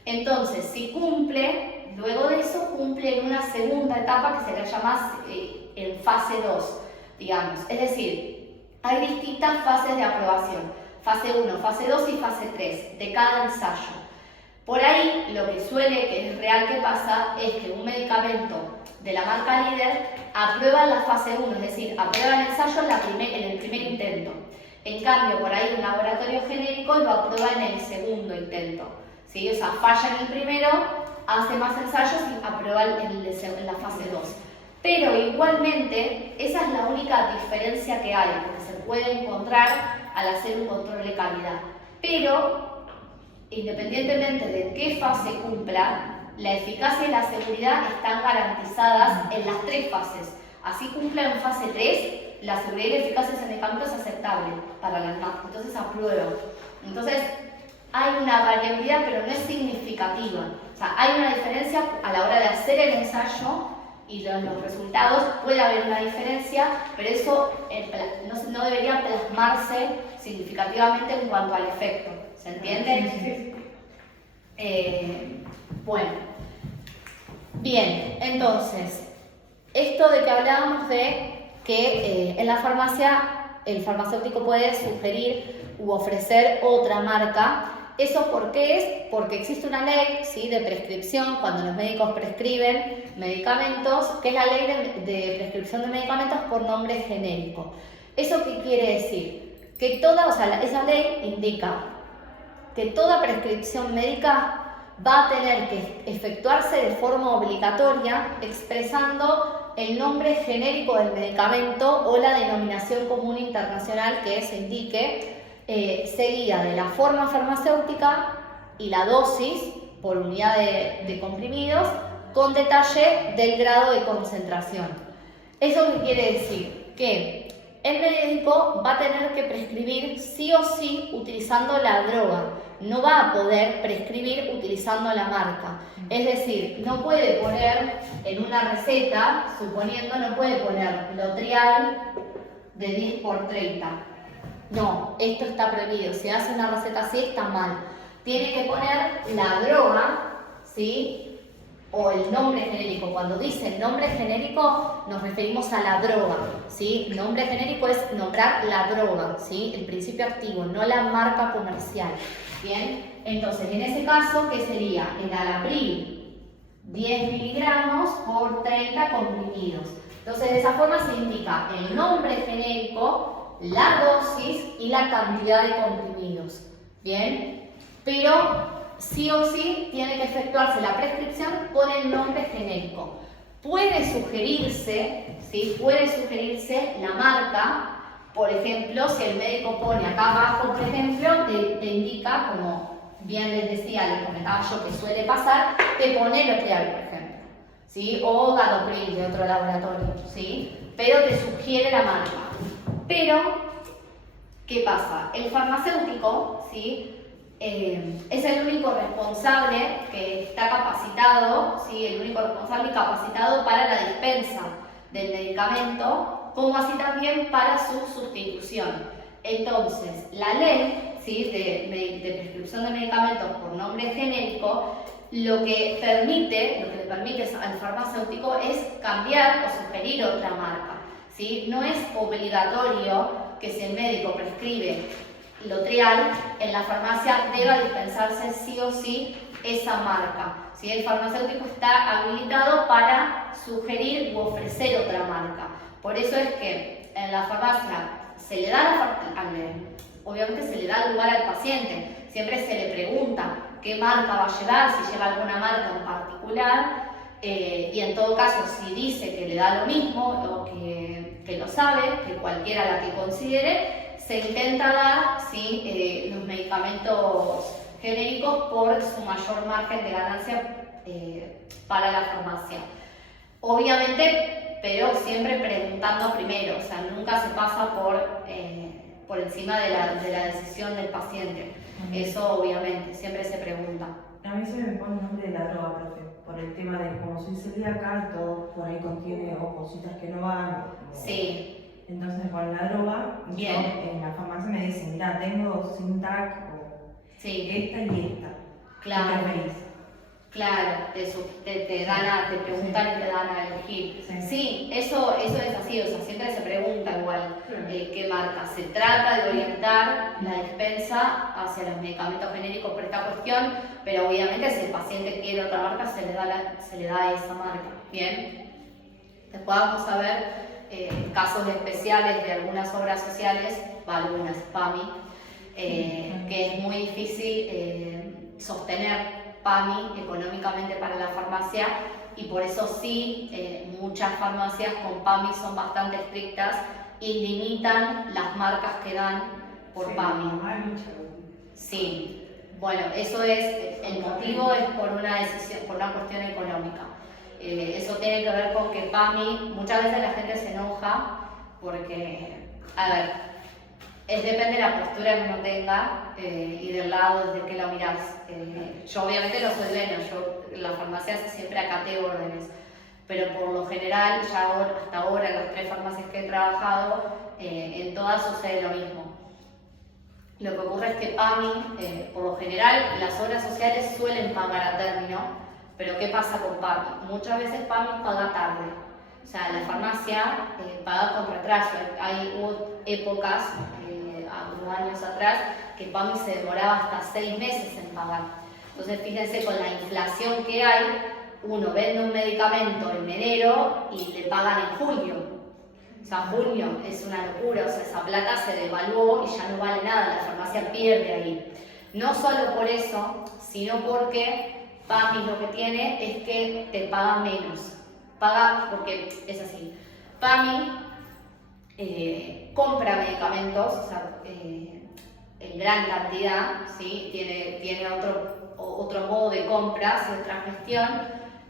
Entonces, si cumple, luego de eso cumple en una segunda etapa que se le llama en fase 2, digamos. Es decir, hay distintas fases de aprobación, fase 1, fase 2 y fase 3 de cada ensayo. Por ahí, lo que que es real que pasa, es que un medicamento de la marca líder aprueba en la fase 1, es decir, aprueba el ensayo en el primer intento. En cambio, por ahí un laboratorio genérico lo aprueba en el segundo intento. ¿Sí? O sea, falla en el primero, hace más ensayos y aprueba en la fase 2. Pero igualmente, esa es la única diferencia que hay, porque se puede encontrar al hacer un control de calidad. Pero, independientemente de qué fase cumpla, la eficacia y la seguridad están garantizadas en las tres fases. Así cumpla en fase 3, la seguridad y la eficacia de ese medicamento es aceptable para la NAP, entonces aprueba. Entonces, hay una variabilidad, pero no es significativa. O sea, hay una diferencia a la hora de hacer el ensayo y los resultados, puede haber una diferencia, pero eso no debería plasmarse significativamente en cuanto al efecto. ¿Se entiende? Bueno, bien, entonces, esto de que hablábamos de que en la farmacia el farmacéutico puede sugerir u ofrecer otra marca. ¿Eso por qué es? Porque existe una ley, ¿sí?, de prescripción cuando los médicos prescriben medicamentos, que es la ley de prescripción de medicamentos por nombre genérico. ¿Eso qué quiere decir? Que esa ley indica que toda prescripción médica va a tener que efectuarse de forma obligatoria expresando el nombre genérico del medicamento o la denominación común internacional que se indique, seguida de la forma farmacéutica y la dosis por unidad de comprimidos, con detalle del grado de concentración. ¿Eso qué quiere decir? Que el médico va a tener que prescribir sí o sí utilizando la droga, no va a poder prescribir utilizando la marca. Es decir, no puede poner en una receta, no puede poner Lotrial de 10x30. No, esto está prohibido. Si hace una receta así, está mal. Tiene que poner la droga, ¿sí?, o el nombre genérico. Cuando dice nombre genérico, nos referimos a la droga, ¿sí? Nombre genérico es nombrar la droga, ¿sí?, el principio activo, no la marca comercial. Bien, entonces en ese caso, ¿qué sería? Enalapril, 10 miligramos por 30 comprimidos. Entonces, de esa forma se indica el nombre genérico, la dosis y la cantidad de comprimidos. Bien, pero sí o sí tiene que efectuarse la prescripción con el nombre genérico. Puede sugerirse, ¿sí? Puede sugerirse la marca, por ejemplo, si el médico pone acá abajo, por ejemplo, te indica, como bien les decía, les comentaba yo que suele pasar, te pone Lotrial, por ejemplo, ¿sí? O Gadopril de otro laboratorio, ¿sí? Pero te sugiere la marca. Pero, ¿qué pasa? El farmacéutico, ¿sí? Es el único responsable que está capacitado, ¿sí? El único responsable y capacitado para la dispensa del medicamento, como así también para su sustitución. Entonces, la ley, ¿sí? de prescripción de medicamentos por nombre genérico, lo que le permite al farmacéutico es cambiar o sugerir otra marca, ¿sí? No es obligatorio que si el médico prescribe Lotrial, en la farmacia deba dispensarse sí o sí esa marca, ¿sí? El farmacéutico está habilitado para sugerir u ofrecer otra marca. Por eso es que en la farmacia se le da obviamente se le da lugar al paciente, siempre se le pregunta qué marca va a llevar, si lleva alguna marca en particular, y en todo caso si dice que le da lo mismo o que lo sabe, que cualquiera la que considere, se intenta dar, ¿sí? Los medicamentos genéricos por su mayor margen de ganancia para la farmacia. Obviamente, pero siempre preguntando primero, o sea, nunca se pasa por encima de la decisión del paciente. Eso obviamente, siempre se pregunta. A mí se me pone el nombre de la droga, profe, por el tema de como soy celíaca y todo por ahí contiene o cositas que no van. Sí. Entonces con la droga, yo en la farmacia me dicen, mira, tengo Sintac o sí. esta y esta. Claro. ¿Qué preferís? Claro, te preguntan y te dan a elegir. Sí, eso es así, o sea, siempre se pregunta igual qué marca. Se trata de orientar la dispensa hacia los medicamentos genéricos por esta cuestión, pero obviamente si el paciente quiere otra marca, se le da esa marca. Bien. Después vamos a ver casos especiales de algunas obras sociales, algunas PAMI, que es muy difícil sostener PAMI económicamente para la farmacia, y por eso sí, muchas farmacias con PAMI son bastante estrictas y limitan las marcas que dan por PAMI. Sí, bueno, eso es, el motivo es por una decisión, por una cuestión económica. Eso tiene que ver con que PAMI, muchas veces la gente se enoja porque, a ver, depende de la postura que uno tenga y del lado desde que lo mirás. Yo obviamente no soy dueño, yo en la farmacia siempre acaté órdenes, pero por lo general, ya hasta ahora en las 3 farmacias que he trabajado, en todas sucede lo mismo. Lo que ocurre es que PAMI, por lo general, las obras sociales suelen pagar a término. Pero ¿qué pasa con PAMI? Muchas veces PAMI paga tarde. O sea, la farmacia paga con retraso. Hubo épocas, algunos años atrás, que PAMI se demoraba hasta 6 meses en pagar. Entonces, fíjense, con la inflación que hay, uno vende un medicamento en enero y le pagan en julio. O sea, junio es una locura. O sea, esa plata se devaluó y ya no vale nada. La farmacia pierde ahí. No solo por eso, sino porque PAMI lo que tiene es que te paga menos. Paga porque es así. PAMI compra medicamentos, o sea, en gran cantidad, ¿sí? Tiene otro modo de compras y otra gestión.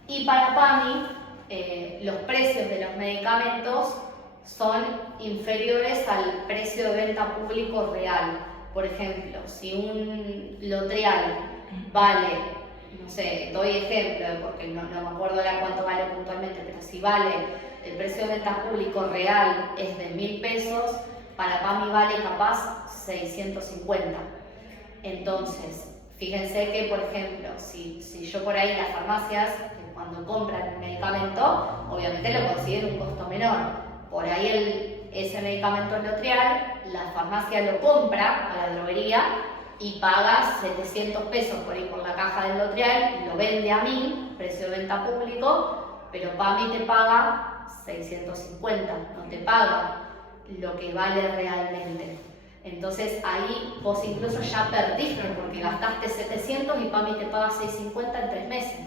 Y para PAMI, los precios de los medicamentos son inferiores al precio de venta público real. Por ejemplo, si un Lotrial vale, no sé, doy ejemplo porque no me acuerdo ahora cuánto vale puntualmente, pero si vale, el precio de venta público real es de 1.000 pesos, para PAMI vale capaz 650. Entonces, fíjense que, por ejemplo, si yo por ahí las farmacias, cuando compran un medicamento, obviamente lo consiguen un costo menor. Por ahí ese medicamento Lotrial, la farmacia lo compra a la droguería y paga 700 pesos por ir por la caja del Lotrial, y lo vende a 1.000, precio de venta público, pero PAMI te paga 650, no te paga lo que vale realmente. Entonces ahí vos incluso ya perdiste porque gastaste 700 y PAMI te paga 650 en 3 meses.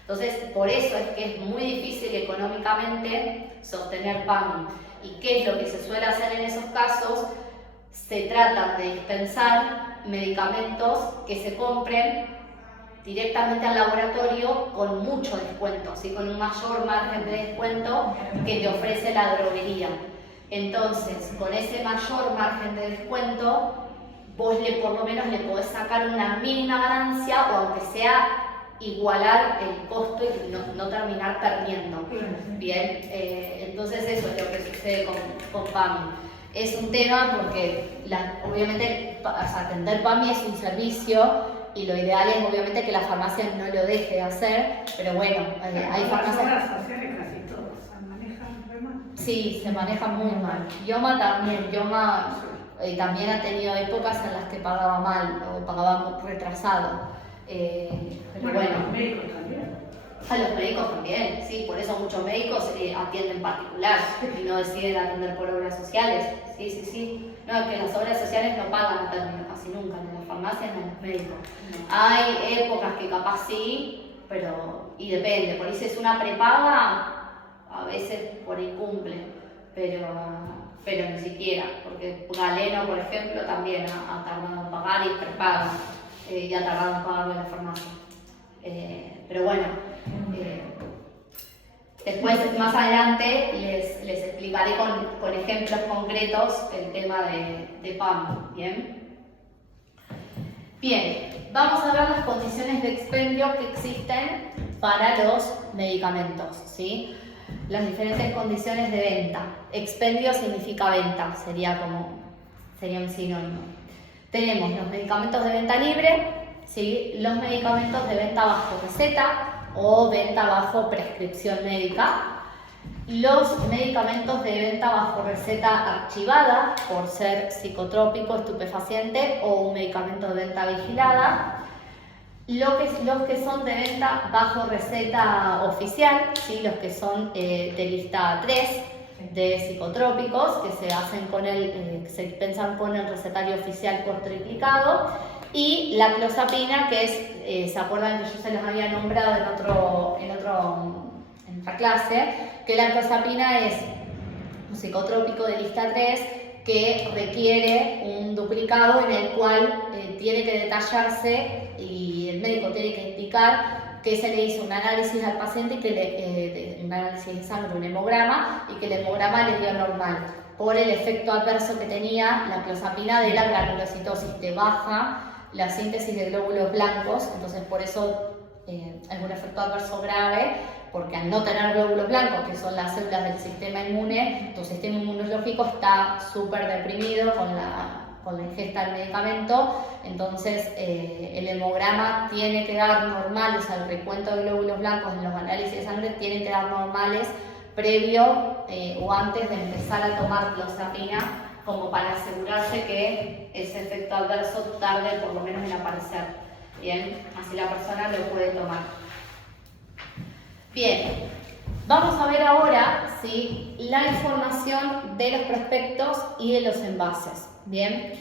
Entonces por eso es que es muy difícil económicamente sostener PAMI. ¿Y qué es lo que se suele hacer en esos casos? Se trata de dispensar medicamentos que se compren directamente al laboratorio con mucho descuento, ¿sí? Con un mayor margen de descuento que te ofrece la droguería. Entonces, con ese mayor margen de descuento, vos por lo menos le podés sacar una mínima ganancia o aunque sea igualar el costo y no terminar perdiendo. Bien, entonces eso es lo que sucede con PAMI. Es un tema porque obviamente atender PAMI es un servicio y lo ideal es obviamente que la farmacia no lo deje de hacer, pero bueno, hay farmacias... Las obras sociales casi todas se manejan muy mal. Sí, se maneja muy mal. Yoma también, también ha tenido épocas en las que pagaba mal o pagaba retrasado. Pero bueno, los médicos también. a los médicos también, sí, por eso muchos médicos atienden particular y no deciden atender por obras sociales. Sí. No, es que las obras sociales no pagan a término casi nunca, ni las farmacias ni los médicos. Hay épocas que capaz sí, y depende, por ahí si es una prepaga, a veces por ahí cumple, pero ni siquiera, porque Galeno, por ejemplo, también ha tardado en pagar y prepaga, y ha tardado en pagarlo en la farmacia. Pero bueno, después más adelante les explicaré con ejemplos concretos el tema de PAMI, ¿bien? Bien, vamos a ver las condiciones de expendio que existen para los medicamentos, ¿sí? Las diferentes condiciones de venta. Expendio significa venta, sería un sinónimo. Tenemos los medicamentos de venta libre, ¿sí? Los medicamentos de venta bajo receta o venta bajo prescripción médica, los medicamentos de venta bajo receta archivada por ser psicotrópico, estupefaciente o un medicamento de venta vigilada, los que son de venta bajo receta oficial, ¿sí? Los que son de lista 3 de psicotrópicos que se hacen se dispensan con el recetario oficial por triplicado, y la clozapina, que es, se acuerdan que yo se los había nombrado en otra clase, que la clozapina es un psicotrópico de lista 3 que requiere un duplicado en el cual tiene que detallarse y el médico tiene que indicar que se le hizo un análisis al paciente, un análisis de sangre, un hemograma, y que el hemograma le dio normal por el efecto adverso que tenía la clozapina de la granulocitosis, te baja la síntesis de glóbulos blancos, entonces por eso algún efecto adverso grave, porque al no tener glóbulos blancos, que son las células del sistema inmune, tu sistema inmunológico está súper deprimido con la ingesta del medicamento, entonces el hemograma tiene que dar normales, el recuento de glóbulos blancos en los análisis de sangre tienen que dar normales previo o antes de empezar a tomar clozapina, como para asegurarse que ese efecto adverso tarde por lo menos en aparecer. Bien, así la persona lo puede tomar. Bien, vamos a ver ahora, ¿sí?, la información de los prospectos y de los envases. Bien,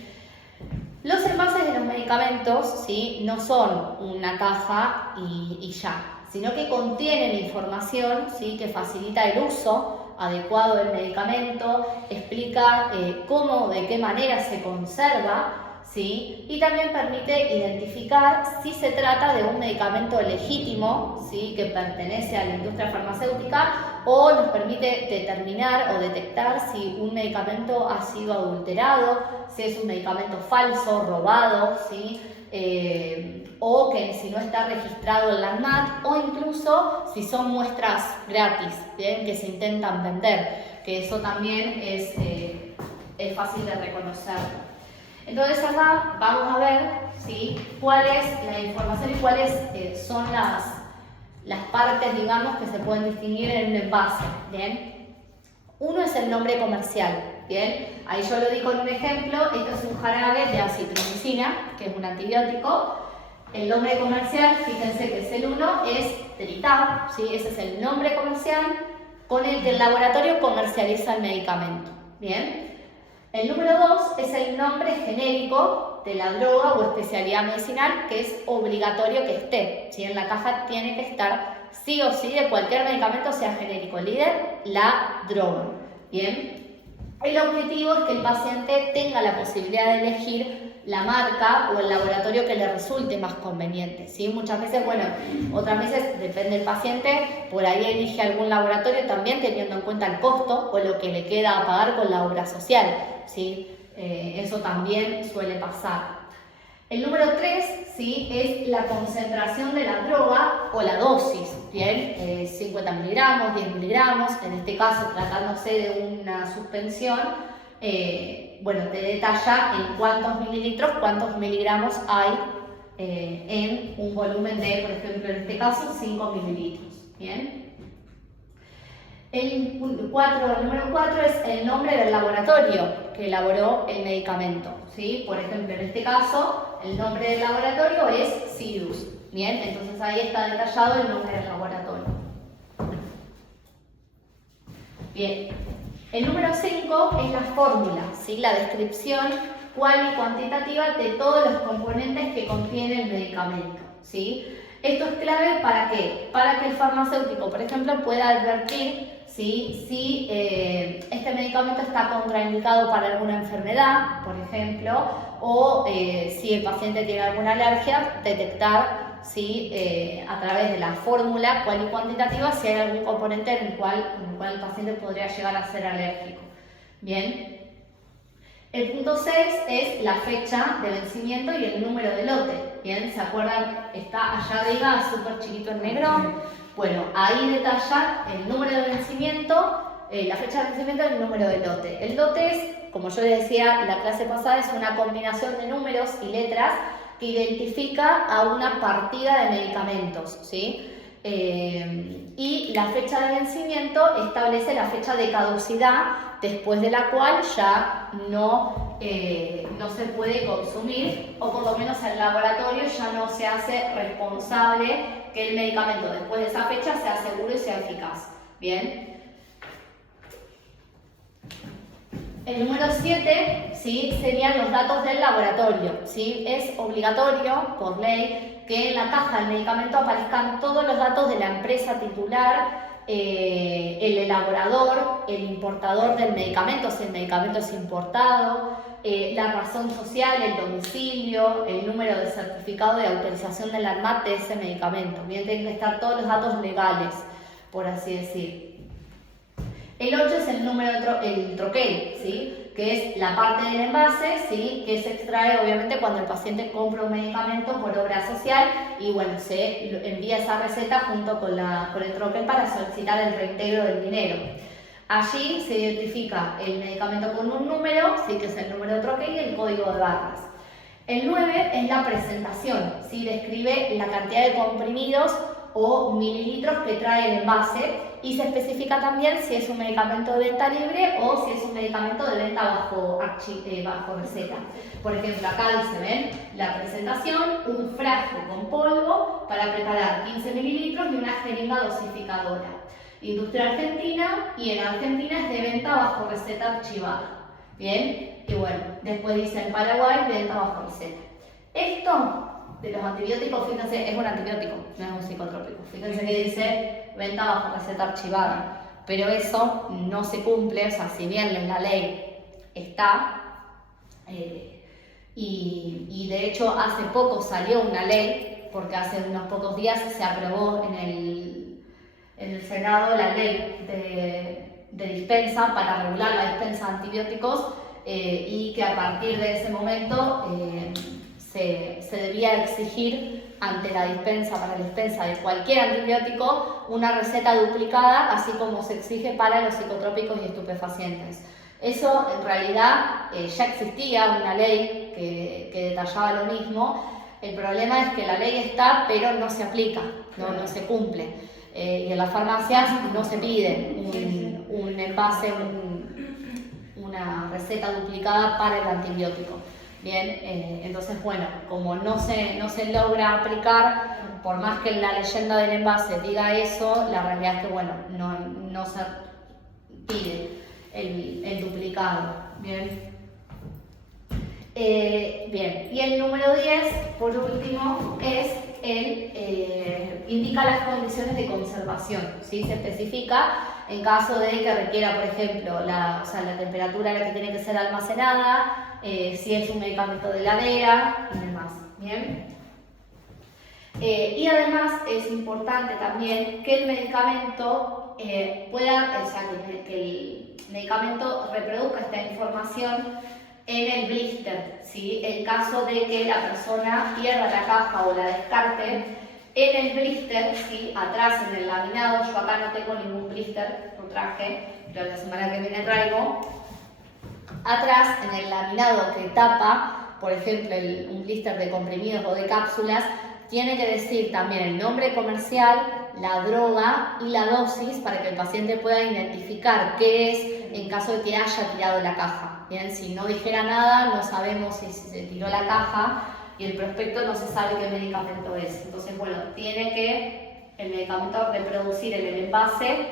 los envases de los medicamentos, ¿sí?, no son una caja y ya, sino que contienen información, ¿sí?, que facilita el uso adecuado del medicamento, explica cómo, de qué manera se conserva, ¿sí?, y también permite identificar si se trata de un medicamento legítimo, ¿sí?, que pertenece a la industria farmacéutica, o nos permite determinar o detectar si un medicamento ha sido adulterado, si es un medicamento falso, robado, ¿sí?, o que si no está registrado en la ANMAT, o incluso si son muestras gratis, ¿bien?, que se intentan vender, que eso también es fácil de reconocer. Entonces acá vamos a ver, ¿sí?, cuál es la información y cuáles son las partes, digamos, que se pueden distinguir en un envase. ¿Bien? Uno es el nombre comercial. ¿Bien? Ahí yo lo di con un ejemplo. Esto es un jarabe de acitromicina, que es un antibiótico. El nombre comercial, fíjense que es el 1, es Teritab, ¿sí? Ese es el nombre comercial con el que el laboratorio comercializa el medicamento. ¿Bien? El número 2 es el nombre genérico de la droga o especialidad medicinal que es obligatorio que esté. ¿Sí? En la caja tiene que estar sí o sí de cualquier medicamento, sea genérico, líder, la droga. Bien. El objetivo es que el paciente tenga la posibilidad de elegir la marca o el laboratorio que le resulte más conveniente, ¿sí? Muchas veces, bueno, otras veces depende del paciente, por ahí elige algún laboratorio también teniendo en cuenta el costo o lo que le queda a pagar con la obra social, ¿sí? Eso también suele pasar. El número 3, ¿sí? Es la concentración de la droga o la dosis, ¿bien? 50 miligramos, 10 miligramos, en este caso tratándose de una suspensión, bueno, te detalla en cuántos mililitros, cuántos miligramos hay en un volumen de, por ejemplo, en este caso, 5 mililitros, ¿bien? El número 4 es el nombre del laboratorio que elaboró el medicamento, ¿sí? Por ejemplo, en este caso, el nombre del laboratorio es Sidus, ¿bien? Entonces ahí está detallado el nombre del laboratorio. Bien. El número 5 es la fórmula, ¿sí? La descripción cual y cuantitativa de todos los componentes que contiene el medicamento, ¿sí? Esto es clave ¿para qué? Para que el farmacéutico, por ejemplo, pueda advertir si este medicamento está contraindicado para alguna enfermedad, por ejemplo, o si el paciente tiene alguna alergia, detectar a través de la fórmula cual y cuantitativa si hay algún componente con el cual el paciente podría llegar a ser alérgico. Bien. El punto 6 es la fecha de vencimiento y el número de lote. Bien, ¿se acuerdan? Está allá arriba, súper chiquito en negro. Bueno, ahí detalla el número de vencimiento, la fecha de vencimiento y el número de lote. El lote es, como yo les decía en la clase pasada, es una combinación de números y letras que identifica a una partida de medicamentos, ¿sí? Y la fecha de vencimiento establece la fecha de caducidad después de la cual ya no se puede consumir, o por lo menos el laboratorio ya no se hace responsable que el medicamento después de esa fecha sea seguro y sea eficaz. Bien. El número 7, ¿sí? Serían los datos del laboratorio, ¿sí? Es obligatorio, por ley, que en la caja del medicamento aparezcan todos los datos de la empresa titular, el elaborador, el importador del medicamento, si el medicamento es importado, la razón social, el domicilio, el número de certificado de autorización del ANMAT de ese medicamento. Bien, tienen que estar todos los datos legales, por así decir. El 8 es el número el troquel, ¿sí? Que es la parte del envase, ¿sí? Que se extrae obviamente cuando el paciente compra un medicamento por obra social y bueno, se envía esa receta junto con el troquel para solicitar el reintegro del dinero. Allí se identifica el medicamento con un número, ¿sí? Que es el número de troquel y el código de barras. El 9 es la presentación, ¿sí? Describe la cantidad de comprimidos o mililitros que trae el envase y se especifica también si es un medicamento de venta libre o si es un medicamento de venta bajo receta. Por ejemplo, acá dice, ven, la presentación, un frasco con polvo para preparar 15 mililitros y una jeringa dosificadora. Industria argentina, y en Argentina es de venta bajo receta archivada. Bien, y bueno, después dice en Paraguay, venta bajo receta. Esto de los antibióticos, fíjense, es un antibiótico, no es un psicotrópico. Fíjense que dice venta bajo receta archivada, pero eso no se cumple, o sea, si bien en la ley está, y de hecho hace poco salió una ley, porque hace unos pocos días se aprobó en el Senado la ley de dispensa para regular la dispensa de antibióticos, y que a partir de ese momento se debía exigir ante la dispensa, para la dispensa de cualquier antibiótico, una receta duplicada, así como se exige para los psicotrópicos y estupefacientes. Eso en realidad ya existía una ley que detallaba lo mismo. El problema es que la ley está, pero no se aplica, no se cumple. Y en las farmacias no se pide un envase, una receta duplicada para el antibiótico. Bien, entonces bueno, como no se logra aplicar, por más que la leyenda del envase diga eso, la realidad es que bueno, no se pide el duplicado. Bien. Bien, y el número 10, por último, es indica las condiciones de conservación, ¿sí? Se especifica en caso de que requiera, por ejemplo, la temperatura a la que tiene que ser almacenada, si es un medicamento de heladera y demás. ¿Bien? Y además es importante también que el medicamento que el medicamento reproduzca esta información en el blister, ¿sí? En caso de que la persona pierda la caja o la descarte, en el blister, ¿sí? Atrás en el laminado, yo acá no tengo ningún blister, no traje, pero la semana que viene traigo. Atrás en el laminado que tapa, por ejemplo, un blister de comprimidos o de cápsulas, tiene que decir también el nombre comercial, la droga y la dosis para que el paciente pueda identificar qué es en caso de que haya tirado la caja. Bien, si no dijera nada, no sabemos si se tiró la caja y el prospecto no se sabe qué medicamento es. Entonces, bueno, tiene que el medicamento reproducir en el envase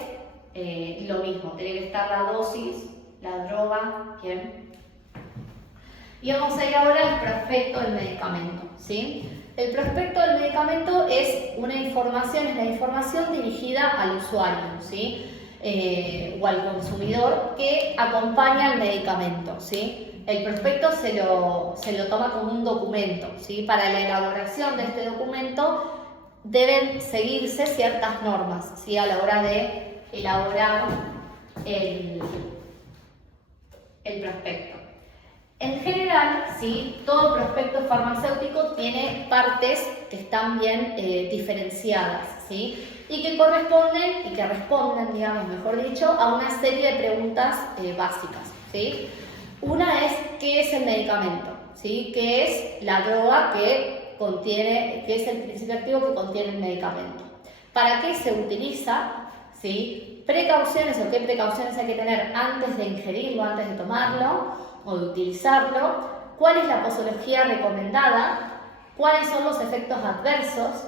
lo mismo, tiene que estar la dosis, la droga, bien. Y vamos a ir ahora al prospecto del medicamento, ¿sí? El prospecto del medicamento es la información dirigida al usuario, ¿sí? O al consumidor que acompaña al medicamento, ¿sí? El prospecto se lo toma como un documento, ¿sí? Para la elaboración de este documento deben seguirse ciertas normas, ¿sí? A la hora de elaborar el prospecto. En general, ¿sí? Todo prospecto farmacéutico tiene partes que están bien diferenciadas, ¿sí? Y que responden, digamos, mejor dicho, a una serie de preguntas básicas, ¿sí? Una es, ¿qué es el medicamento? ¿Sí? ¿Qué es la droga qué es el principio activo que contiene el medicamento? ¿Para qué se utiliza? ¿Sí? Precauciones o qué precauciones hay que tener antes de ingerirlo, antes de tomarlo o de utilizarlo, cuál es la posología recomendada, cuáles son los efectos adversos,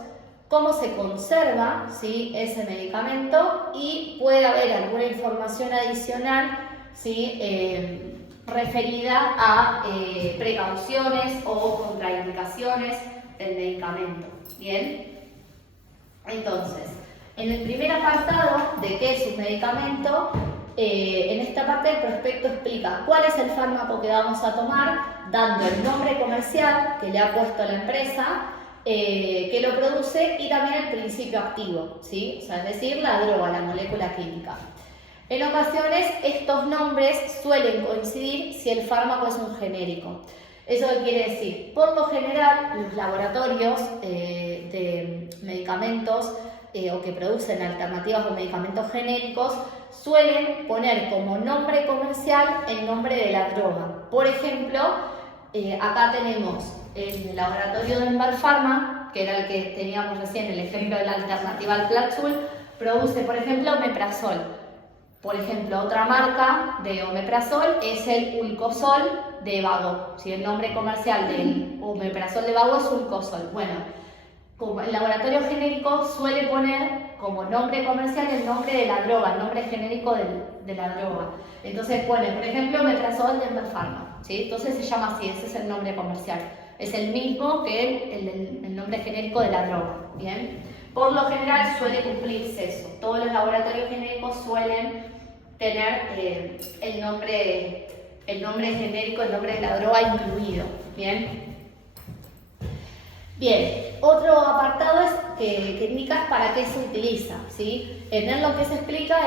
cómo se conserva, ¿sí? Ese medicamento y puede haber alguna información adicional, ¿sí? Referida a precauciones o contraindicaciones del medicamento. Bien, entonces, en el primer apartado de qué es un medicamento, en esta parte el prospecto explica cuál es el fármaco que vamos a tomar, dando el nombre comercial que le ha puesto la empresa, que lo produce y también el principio activo, ¿sí? O sea, es decir, la droga, la molécula química. En ocasiones estos nombres suelen coincidir si el fármaco es un genérico. ¿Eso qué quiere decir? Por lo general, los laboratorios de medicamentos o que producen alternativas o medicamentos genéricos suelen poner como nombre comercial el nombre de la droga. Por ejemplo, acá tenemos el laboratorio de Envalfarma, que era el que teníamos recién, el ejemplo de la alternativa al Platzul, produce, por ejemplo, omeprazol. Por ejemplo, otra marca de omeprazol es el Ulcosol de Vago. ¿Sí? El nombre comercial del omeprazol de Vago es Ulcosol. Bueno, como el laboratorio genérico suele poner como nombre comercial el nombre de la droga, el nombre genérico de la droga. Entonces pone, por ejemplo, omeprazol de Envalfarma, ¿sí? Entonces se llama así, ese es el nombre comercial. Es el mismo que el nombre genérico de la droga, ¿bien? Por lo general suele cumplirse eso. Todos los laboratorios genéricos suelen tener el nombre genérico, el nombre de la droga incluido, ¿bien? Bien, otro apartado es que indica para qué se utiliza, ¿sí? En él lo que se explica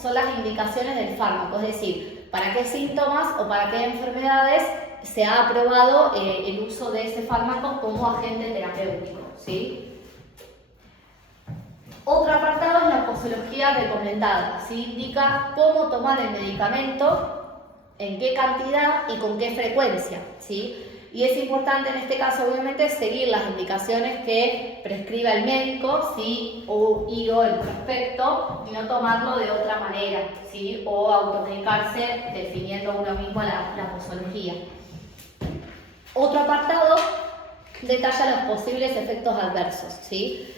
son las indicaciones del fármaco, es decir, para qué síntomas o para qué enfermedades se ha aprobado el uso de ese fármaco como agente terapéutico, ¿sí? Otro apartado es la posología recomendada, ¿sí? Indica cómo tomar el medicamento, en qué cantidad y con qué frecuencia, ¿sí? Y es importante en este caso, obviamente, seguir las indicaciones que prescriba el médico, ¿sí? O el prospecto, y no tomarlo de otra manera, ¿sí? O automedicarse definiendo uno mismo la posología. Otro apartado detalla los posibles efectos adversos, ¿sí?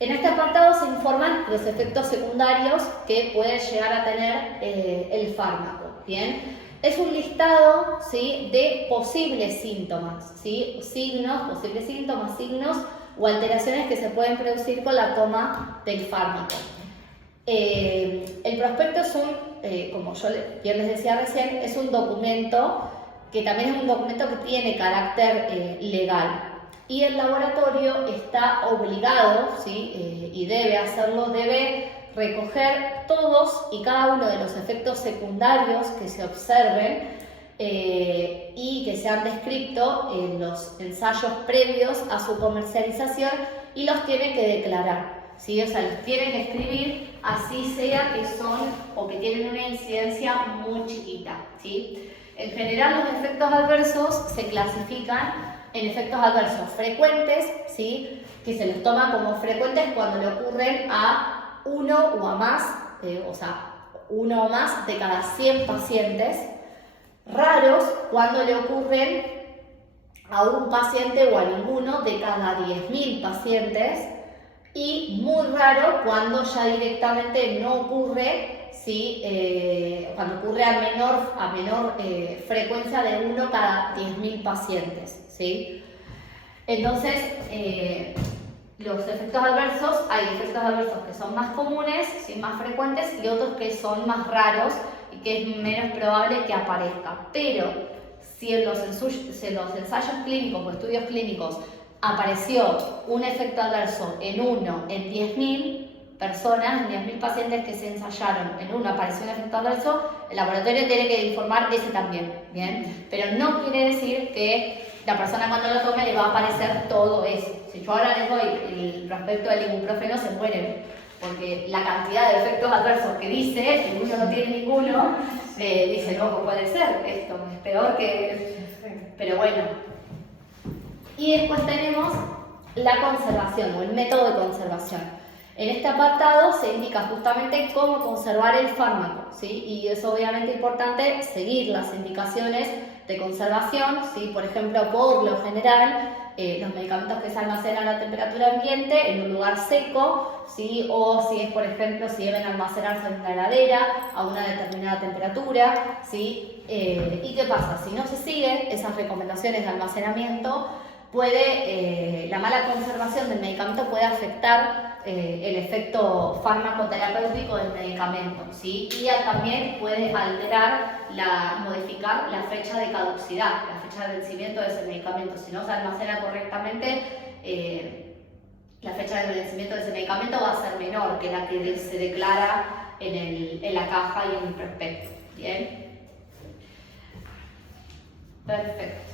En este apartado se informan los efectos secundarios que puede llegar a tener el fármaco, ¿bien? es un listado, ¿sí?, de posibles síntomas, ¿sí? Posibles síntomas, signos o alteraciones que se pueden producir con la toma del fármaco. El prospecto es como yo bien les decía recién, es un documento que también es un documento que tiene carácter legal. Y el laboratorio está obligado, ¿sí?, y debe hacerlo, debe recoger todos y cada uno de los efectos secundarios que se observen y que se han descrito en los ensayos previos a su comercialización y los tienen que declarar, ¿sí? O sea, los tienen que escribir, así sea que son o que tienen una incidencia muy chiquita, ¿sí? En general, los efectos adversos se clasifican en efectos adversos frecuentes, ¿sí?, que se los toma como frecuentes cuando le ocurren a uno o a más, uno o más de cada 100 pacientes, raros cuando le ocurren a un paciente o a ninguno de cada 10.000 pacientes, y muy raro cuando ya directamente no ocurre, ¿sí? Cuando ocurre a menor frecuencia de 1 cada 10.000 pacientes, ¿sí? Entonces, los efectos adversos, hay efectos adversos que son más comunes, ¿sí?, más frecuentes, y otros que son más raros y que es menos probable que aparezcan. Pero si en los ensayos clínicos o estudios clínicos apareció un efecto adverso en 1 en 10.000 personas, en 10.000 pacientes que se ensayaron, en uno apareció un efecto adverso, el laboratorio tiene que informar ese también, ¿bien? Pero no quiere decir que la persona cuando lo tome le va a aparecer todo eso. Si yo ahora les doy el prospecto del ibuprofeno, se mueren, porque la cantidad de efectos adversos que dice, que uno no tiene ninguno, dice, no, ¿cómo puede ser? Esto es peor que... Pero bueno. Y después tenemos la conservación o el método de conservación. En este apartado se indica justamente cómo conservar el fármaco, ¿sí? Y es obviamente importante seguir las indicaciones de conservación, ¿sí? Por ejemplo, por lo general, los medicamentos que se almacenan a temperatura ambiente en un lugar seco, ¿sí? O si es, por ejemplo, si deben almacenarse en una heladera a una determinada temperatura, ¿sí? ¿Y qué pasa? Si no se siguen esas recomendaciones de almacenamiento, la mala conservación del medicamento puede afectar el efecto farmacoterapéutico del medicamento, ¿sí? Y también puede modificar la fecha de caducidad, la fecha de vencimiento de ese medicamento. Si no se almacena correctamente, la fecha de vencimiento de ese medicamento va a ser menor que la que se declara en la caja y en el prospecto. ¿Bien? Perfecto.